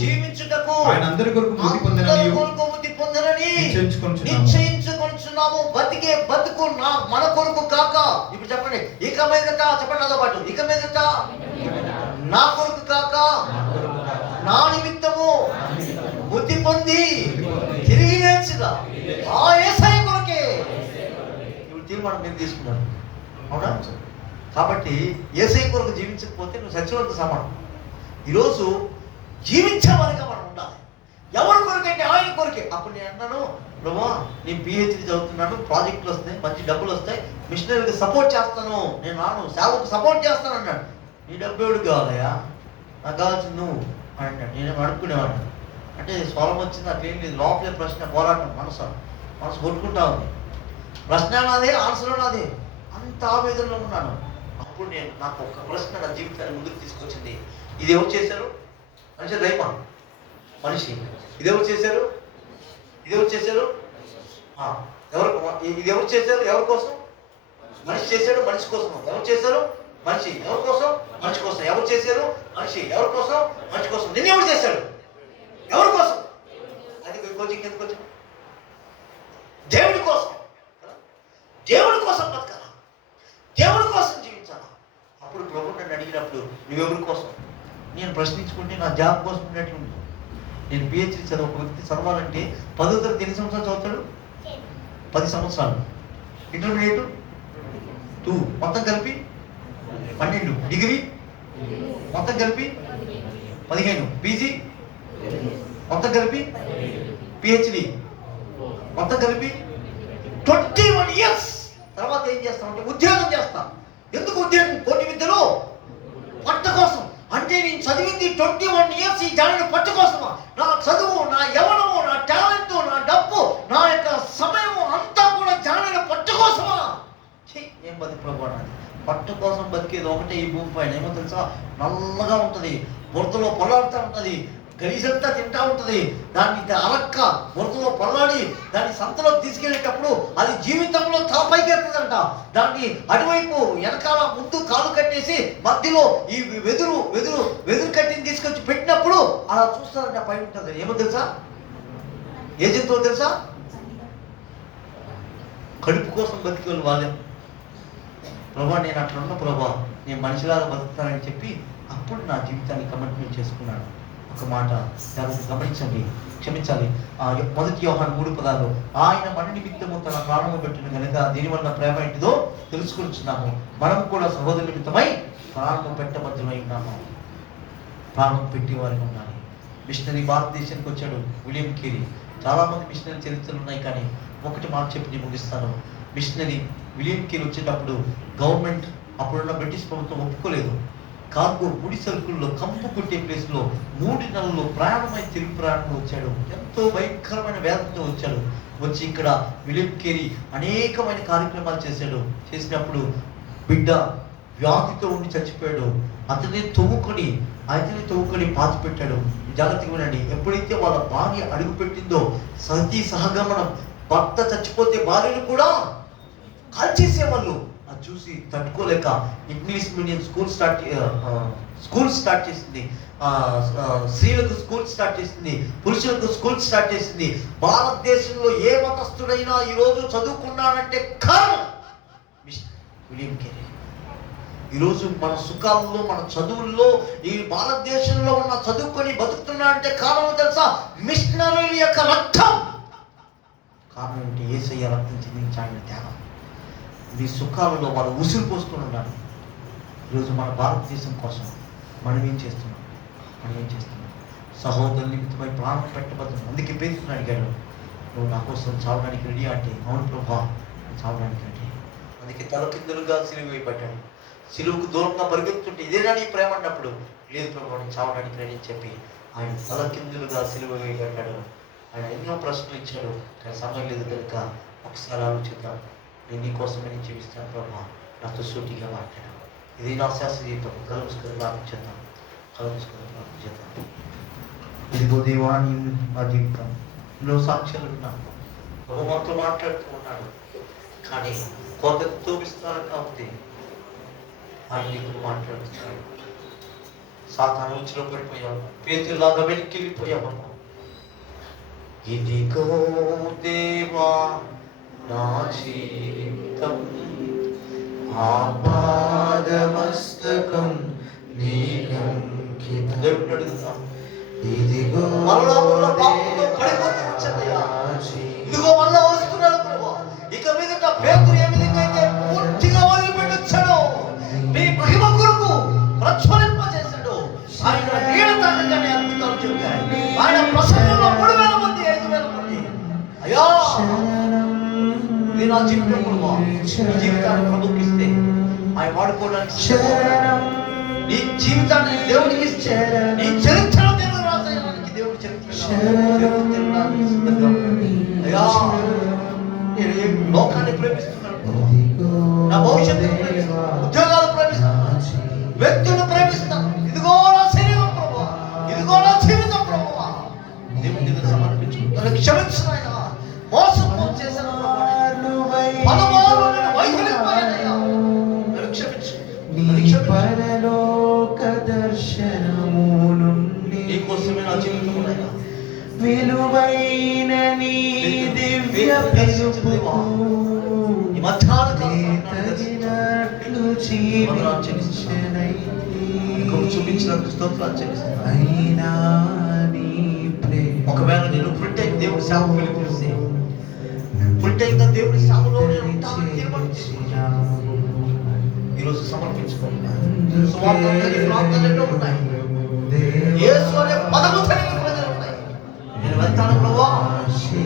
జీవించుటకు ఆయన అందరి కొరకు మృతి పొందనని నిశ్చయించుకొనుచున్నాము. బతికే బతుకు మన కొరకు కాక. ఇప్పుడు చెప్పండి, ఇక మీదట చెప్పండి నాతో పాటు, ఇక మీదట నా కొరకు కాక నా నిమిత్తము మృతి పొంది తిరిగి లేచుగా ఆ యేసయ్య కొరకే. ఇప్పుడు తీర్మానం మీరు తీసుకున్నారు, అవునా? కాబట్టి యేసయ్య కొరకు జీవించకపోతే నువ్వు సత్యవంత సమానం. ఈరోజు జీవించే వారిగా మనం ఉండాలి. ఎవరి కొరకంటే ఆయన కొరకే. అప్పుడు నేను అన్నాను, ప్రభా నేను పిహెచ్డి చదువుతున్నాను, ప్రాజెక్టులు వస్తాయి, మంచి డబ్బులు వస్తాయి, మిషనరీకి సపోర్ట్ చేస్తాను, నేను రాను, సేవకు సపోర్ట్ చేస్తాను అన్నాడు. నీ డబ్బు ఎవడు కావాలయా? నాకు కావాల్సింది నువ్వు అని అన్నాడు. నేను అడుక్కునేవాడిని. అంటే స్వరం వచ్చింది, అట్లేం లేదు. లోపలే ప్రశ్న, పోరాటం, మనసు కొట్టుకుంటా ఉంది. ప్రశ్న నాదే, ఆన్సర్ నాదే. అంత ఆవేదనలో ఉన్నాను. అప్పుడు నాకు ఒక ప్రశ్న నా జీవితాన్ని ముందుకు తీసుకొచ్చింది. ఇది ఎవరు చేశారు? మనిషి దైవం, మనిషి. ఇది ఎవరు చేశారు? ఇది ఎవరు చేశారు? ఇది ఎవరు చేశారు? ఎవరి కోసం? మనిషి చేశాడు, మనిషి కోసం. ఎవరు చేశారు? మనిషి. ఎవరి కోసం? మనిషి కోసం. ఎవరు చేశారు? మనిషి. ఎవరి కోసం? మనిషి కోసం. నిన్ను ఎవరు చేశాడు? ఎవరి కోసం? అది కొంచెం కిందకు వచ్చి దేవుడి కోసం. దేవుడి కోసం బతకాలా, దేవుడి కోసం జీవించాలా. అప్పుడు ప్రభు నన్ను అడిగినప్పుడు నువ్వెవరి కోసం? నేను ప్రశ్నించుకుంటే నా జాబ్ కోసం ఉన్నట్లుంది. నేను పిహెచ్డి చదువు, ఒక వ్యక్తి చదవాలంటే 10వ తరగతి ఎన్ని సంవత్సరాలు చదువుతాడు? 10 సంవత్సరాలు. ఇంటర్మీడియట్ 2, మొత్తం కలిపి 12. డిగ్రీ మొత్తం కలిపి 15. పీజీ మొత్తం కలిపి, పిహెచ్డి మొత్తం కలిపి 21 years. తర్వాత ఏం చేస్తామంటే ఉద్యోగం చేస్తాం. ఎందుకు ఉద్యోగం? కోటి విద్యలో పట్ట కోసం. అంటే నేను చదివింది 21 years ఈ జాయిన్ పట్ట కోసమా? నా చదువు, నా యవనము, నా టాలెంట్, నా డబ్బు, నా యొక్క సమయము అంతా కూడా జాయిన్ పట్ట కోసమా? ఏం బతి ప్రభు అన్నది. పట్టు కోసం బతికేది ఒకటే ఈ భూమి పైన. ఏమో తెలుసా? నల్లగా ఉంటుంది, బురదలో పొలాడుతూ ఉంటుంది, గలీజంతా తింటా ఉంటుంది. దాన్ని అలక్క బురదలో పొల్లాడి దాన్ని సంతలోకి తీసుకెళ్ళేటప్పుడు అది జీవితంలో తల పైకెత్తుందంట. దాన్ని అటువైపు వెనకాల ముందు కాలు కట్టేసి మధ్యలో ఈ వెదురు కట్టిని తీసుకొచ్చి పెట్టినప్పుడు అలా చూస్తారంట, పైన ఉంటుంది. ఏమో తెలుసా? ఏ జంతువు తెలుసా? కడుపు కోసం బతికే వాళ్ళే. ప్రభా నేను అట్లా ఉన్న ప్రభా, నేను మనిషిలాగా బతుకుతానని చెప్పి అప్పుడు నా జీవితాన్ని కమిట్మెంట్ చేసుకున్నాను. ఒక మాట గమనించండి. క్షమించాలి, 1 యోహాను 3:16 ఆయన మన నిమిత్తము తన ప్రాణము పెట్టిన కనుక దీని వల్ల ప్రేమ ఏంటిదో తెలుసుకుంటున్నాము. మనం కూడా సహోదరు నిమిత్తమై ప్రాణం పెట్టబద్ధమై ఉన్నాము. ప్రాణం పెట్టేవారికి ఉండాలి. మిషనరీ భారతదేశానికి వచ్చాడు విలియం కేరీ. చాలామంది మిషనరీ చరిత్రలు ఉన్నాయి, కానీ ఒకటి మాట చెప్పి నేను ముగిస్తాను. మిషనరీ విలియం కేరీ వచ్చేటప్పుడు గవర్నమెంట్, అప్పుడున్న బ్రిటిష్ ప్రభుత్వం ఒప్పుకోలేదు. కార్గో ముడి సరుకుల్లో కంపు కొట్టే ప్లేస్లో 3 నెలల్లో ప్రయాణమై తిరిగి ప్రయాణంలో వచ్చాడు. ఎంతో భయంకరమైన వేదంతో వచ్చాడు. వచ్చి ఇక్కడ విలియం కేరీ అనేకమైన కార్యక్రమాలు చేసినప్పుడు బిడ్డ వ్యాధితో ఉండి చచ్చిపోయాడు. అతన్ని తవ్వుకొని పాతి పెట్టాడు. జాగ్రత్తగా వినండి, ఎప్పుడైతే వాళ్ళ భార్య అడుగు పెట్టిందో సతీ సహగమనం, భర్త చచ్చిపోతే భార్యను కూడా కాల్చేసేవాళ్ళు. అది చూసి తట్టుకోలేక ఇంగ్లీష్ మీడియం స్కూల్ స్టార్ట్ చేసింది. స్త్రీలకు స్కూల్ స్టార్ట్ చేసింది, పురుషులకు స్కూల్ స్టార్ట్ చేసింది. భారతదేశంలో ఏ మతస్థుడైనా ఈరోజు చదువుకున్నాడంటే కారణం విలియం కేరీ. ఈరోజు మన సుఖాల్లో, మన చదువుల్లో, ఈ భారతదేశంలో ఉన్న చదువుకొని బతుకుతున్నా అంటే కారణం తెలుసా? మిషనరీల యొక్క రక్తం. కారణం ఏంటి? యేసయ్య రక్తం చెందించాలని త్యాగం. ఈ సుఖాలలో వాళ్ళు ఉసురు పోసుకొని ఉన్నారు. ఈరోజు మన భారతదేశం కోసం మనం ఏం చేస్తున్నాం? సహోదరు నిమిత్తమై ప్రాణం పెట్టబోతున్నాం. అందుకే పేతురుని అడిగాడు, నువ్వు నా కోసం చావడానికి రెడీ అంటే? అవును ప్రభువా, చావడానికి రెడీ. అందుకే తలకిందులుగా సిలువ వేయబడ్డాడు. సిలువకు దూరంగా పరిగెత్తుంటే ఇదేనా నీ ప్రేమ అన్నప్పుడు, లేదు ప్రభు నేను చావడానికి రెడీ అని చెప్పి ఆయన తలకిందులుగా సిలువ వేయబడ్డాడు. ఆయన ఎన్నో ప్రశ్నలు ఇచ్చాడు, కానీ సమయం లేదు కనుక ఒకసారి ఆలోచిద్దాం. నేను నీ కోసమే నేను జీవిస్తాను ప్రభు, నాతో సూటిగా మాట్లాడాను. ఇది నా శాస్త్రీయతం. కలుసుకొని ప్రార్థించేద్దాం. ఇదిగో దేవాన్ని మా జీవితం ఎన్నో సాక్ష్యాలు విన్నాను. ప్రభుత్వంతో మాట్లాడుతూ ఉన్నాడు, కానీ కొంత తోపిస్తాను కాబట్టి ఆయన నీకు మాట్లాడుతున్నాడు. సాతాను ఉచ్చులో పడిపోయావు, పేతురులాగా వెనక్కిపోయావు. ఇదిగో దేవా నా జీవితం, ఆపాదమస్తకం నీకంకితం. దేవుడు అడుగుతాం, ఇదిగో మరలా పాపంలో పడిపోతున్నాయ్యా, ఇదిగో మరలా వస్తున్నాడు ప్రభు. ఇక మీదట పేతురు ఏ విధంగా అయితే పూర్తిగా వదిలిపెట్టొచ్చాడో, నీ మహిమ కొరకు ప్రజ్వలింపజేశాడు. ఆయన నీడ తాకంగానే అద్భుతాలు జరిగాయి. ఆయన ప్రసంగంలో 3000 మంది 5000 మంది. అయ్యా ఇది నా జీవితం ప్రభు, నీ జీవితాన్ని ప్రభుకి ఇస్తే ఆయన వాడుకోవడానికి, నీ జీవితాన్ని దేవుడికి ఇస్తే, నీ చరిత్ర దేవుడు రాసేయడానికి, దేవుడి చరిత్ర అయ్యా నేను లోకాన్ని ప్రేమిస్తున్నాను, నా భవిష్యత్తును ప్రేమిస్తున్నాను, ఉద్యోగాలు ప్రేమిస్తున్నాను, వ్యక్తులను ప్రేమిస్తున్నాను. ఇదిగో నా శరీరం ప్రభు, ఇదిగో నా జీవితం ప్రభు, దేవుని దగ్గర సమర్పించుకుంటాను. క్షమించిన మోసం చేశాను, పలుమార్లు నేను వైఫల్యమయ్యానయ్యా, నన్ను క్షమించు. నీకోసమే నా జీవితం ఉన్నాయా, విలువైన నీ దివ్య పిలుపుకు ఈ మధ్యాహ్న చూపించిన స్తోత్రాలు చెల్లిస్తున్నాను. ఒకవేళ నేను ఫుల్ టైం దేవుడి సేవకు పిలిపిస్తే, ఫుల్ టైం గా దేవుడి సేవలో నేను ఉంటానని తీర్మానం చేసుకున్నాను. ఈరోజు సమర్పించుకోండి. సువార్తలు ప్రాంతాలు ఎన్నో ఉన్నాయి, యేసు అనే పదము తెలియని ప్రజలు ఉన్నాయి. నేను వెళ్తాను ప్రభువా,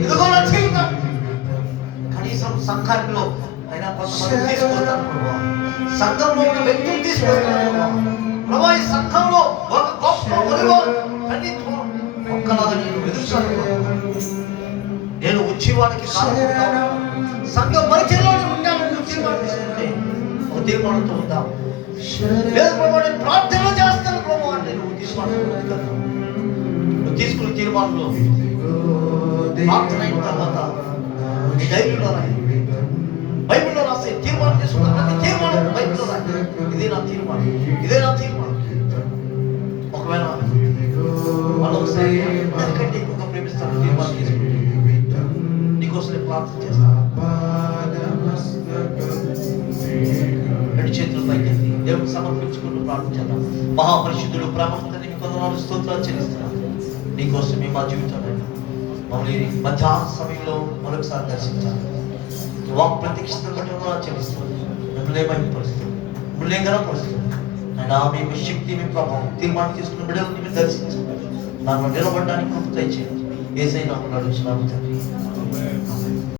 ఇదిగో నా జీవితం. కనీసం సంఘంలో అయినా కొంతమంది తీసుకొస్తాను ప్రభువా, సంఘంలో ఉన్న వ్యక్తులు తీసుకొస్తాను ప్రభువా. ఈ సంఘంలో ఒక గొప్ప ఒక్కలాగా నేను ఎదుర్కొన్నాను. నేను వచ్చేవాడికి కారణం సంఘం పరిచయంలోనే ఉంటానని తీర్మానం తీసుకుంటే ఒక తీర్మానంతో ఉందాం. లేదు ప్రభు నేను ప్రార్థన చేస్తాను ప్రభు అంటే నువ్వు తీసుకున్న తీర్మానంలో ప్రార్థన అయిన తర్వాత నీ డైరీలో రాయి, బైబిల్లో రాసే తీర్మానం చేసుకున్న ప్రతి తీర్మానం బైబిల్లో రాయి, ఇదే నా తీర్మానం, ఇదే నా తీర్మానం. ఒకవేళ వాళ్ళు ఒకసారి అందరికంటే ఎక్కువగా ప్రేమిస్తాను తీర్మానం చేసుకుంటే నీకోసం ప్రార్థన చేస్తాను. రెండు చేతులు పైకెత్తి దేవుడికి సమర్పించుకుంటూ ప్రార్థించాను. మహాపరిశుద్ధుడు ప్రేమ స్తోత్రాలు చెల్లిస్తున్నాను. నీకోసమే మా జీవితం మమ్మల్ని మధ్యాహ్న సమయంలో మరొకసారి దర్శించాలి. ఈ వాక్ ప్రత్యక్షతను బట్టి వందనాలు చెల్లిస్తున్నాను. మిమ్మల్ని మహిమపరుస్తున్నాను, మిమ్మల్ని గణపరుస్తున్నాను. ఆయన మీ శక్తి, మీ ప్రభావం తీర్మానం తీసుకున్న బిడ్డలని మీరు దర్శించండి. దానిలో నిలబడడానికి కృప దయచేయండి. యేసయ్య నామములో అడుగుచున్నాము తండ్రి.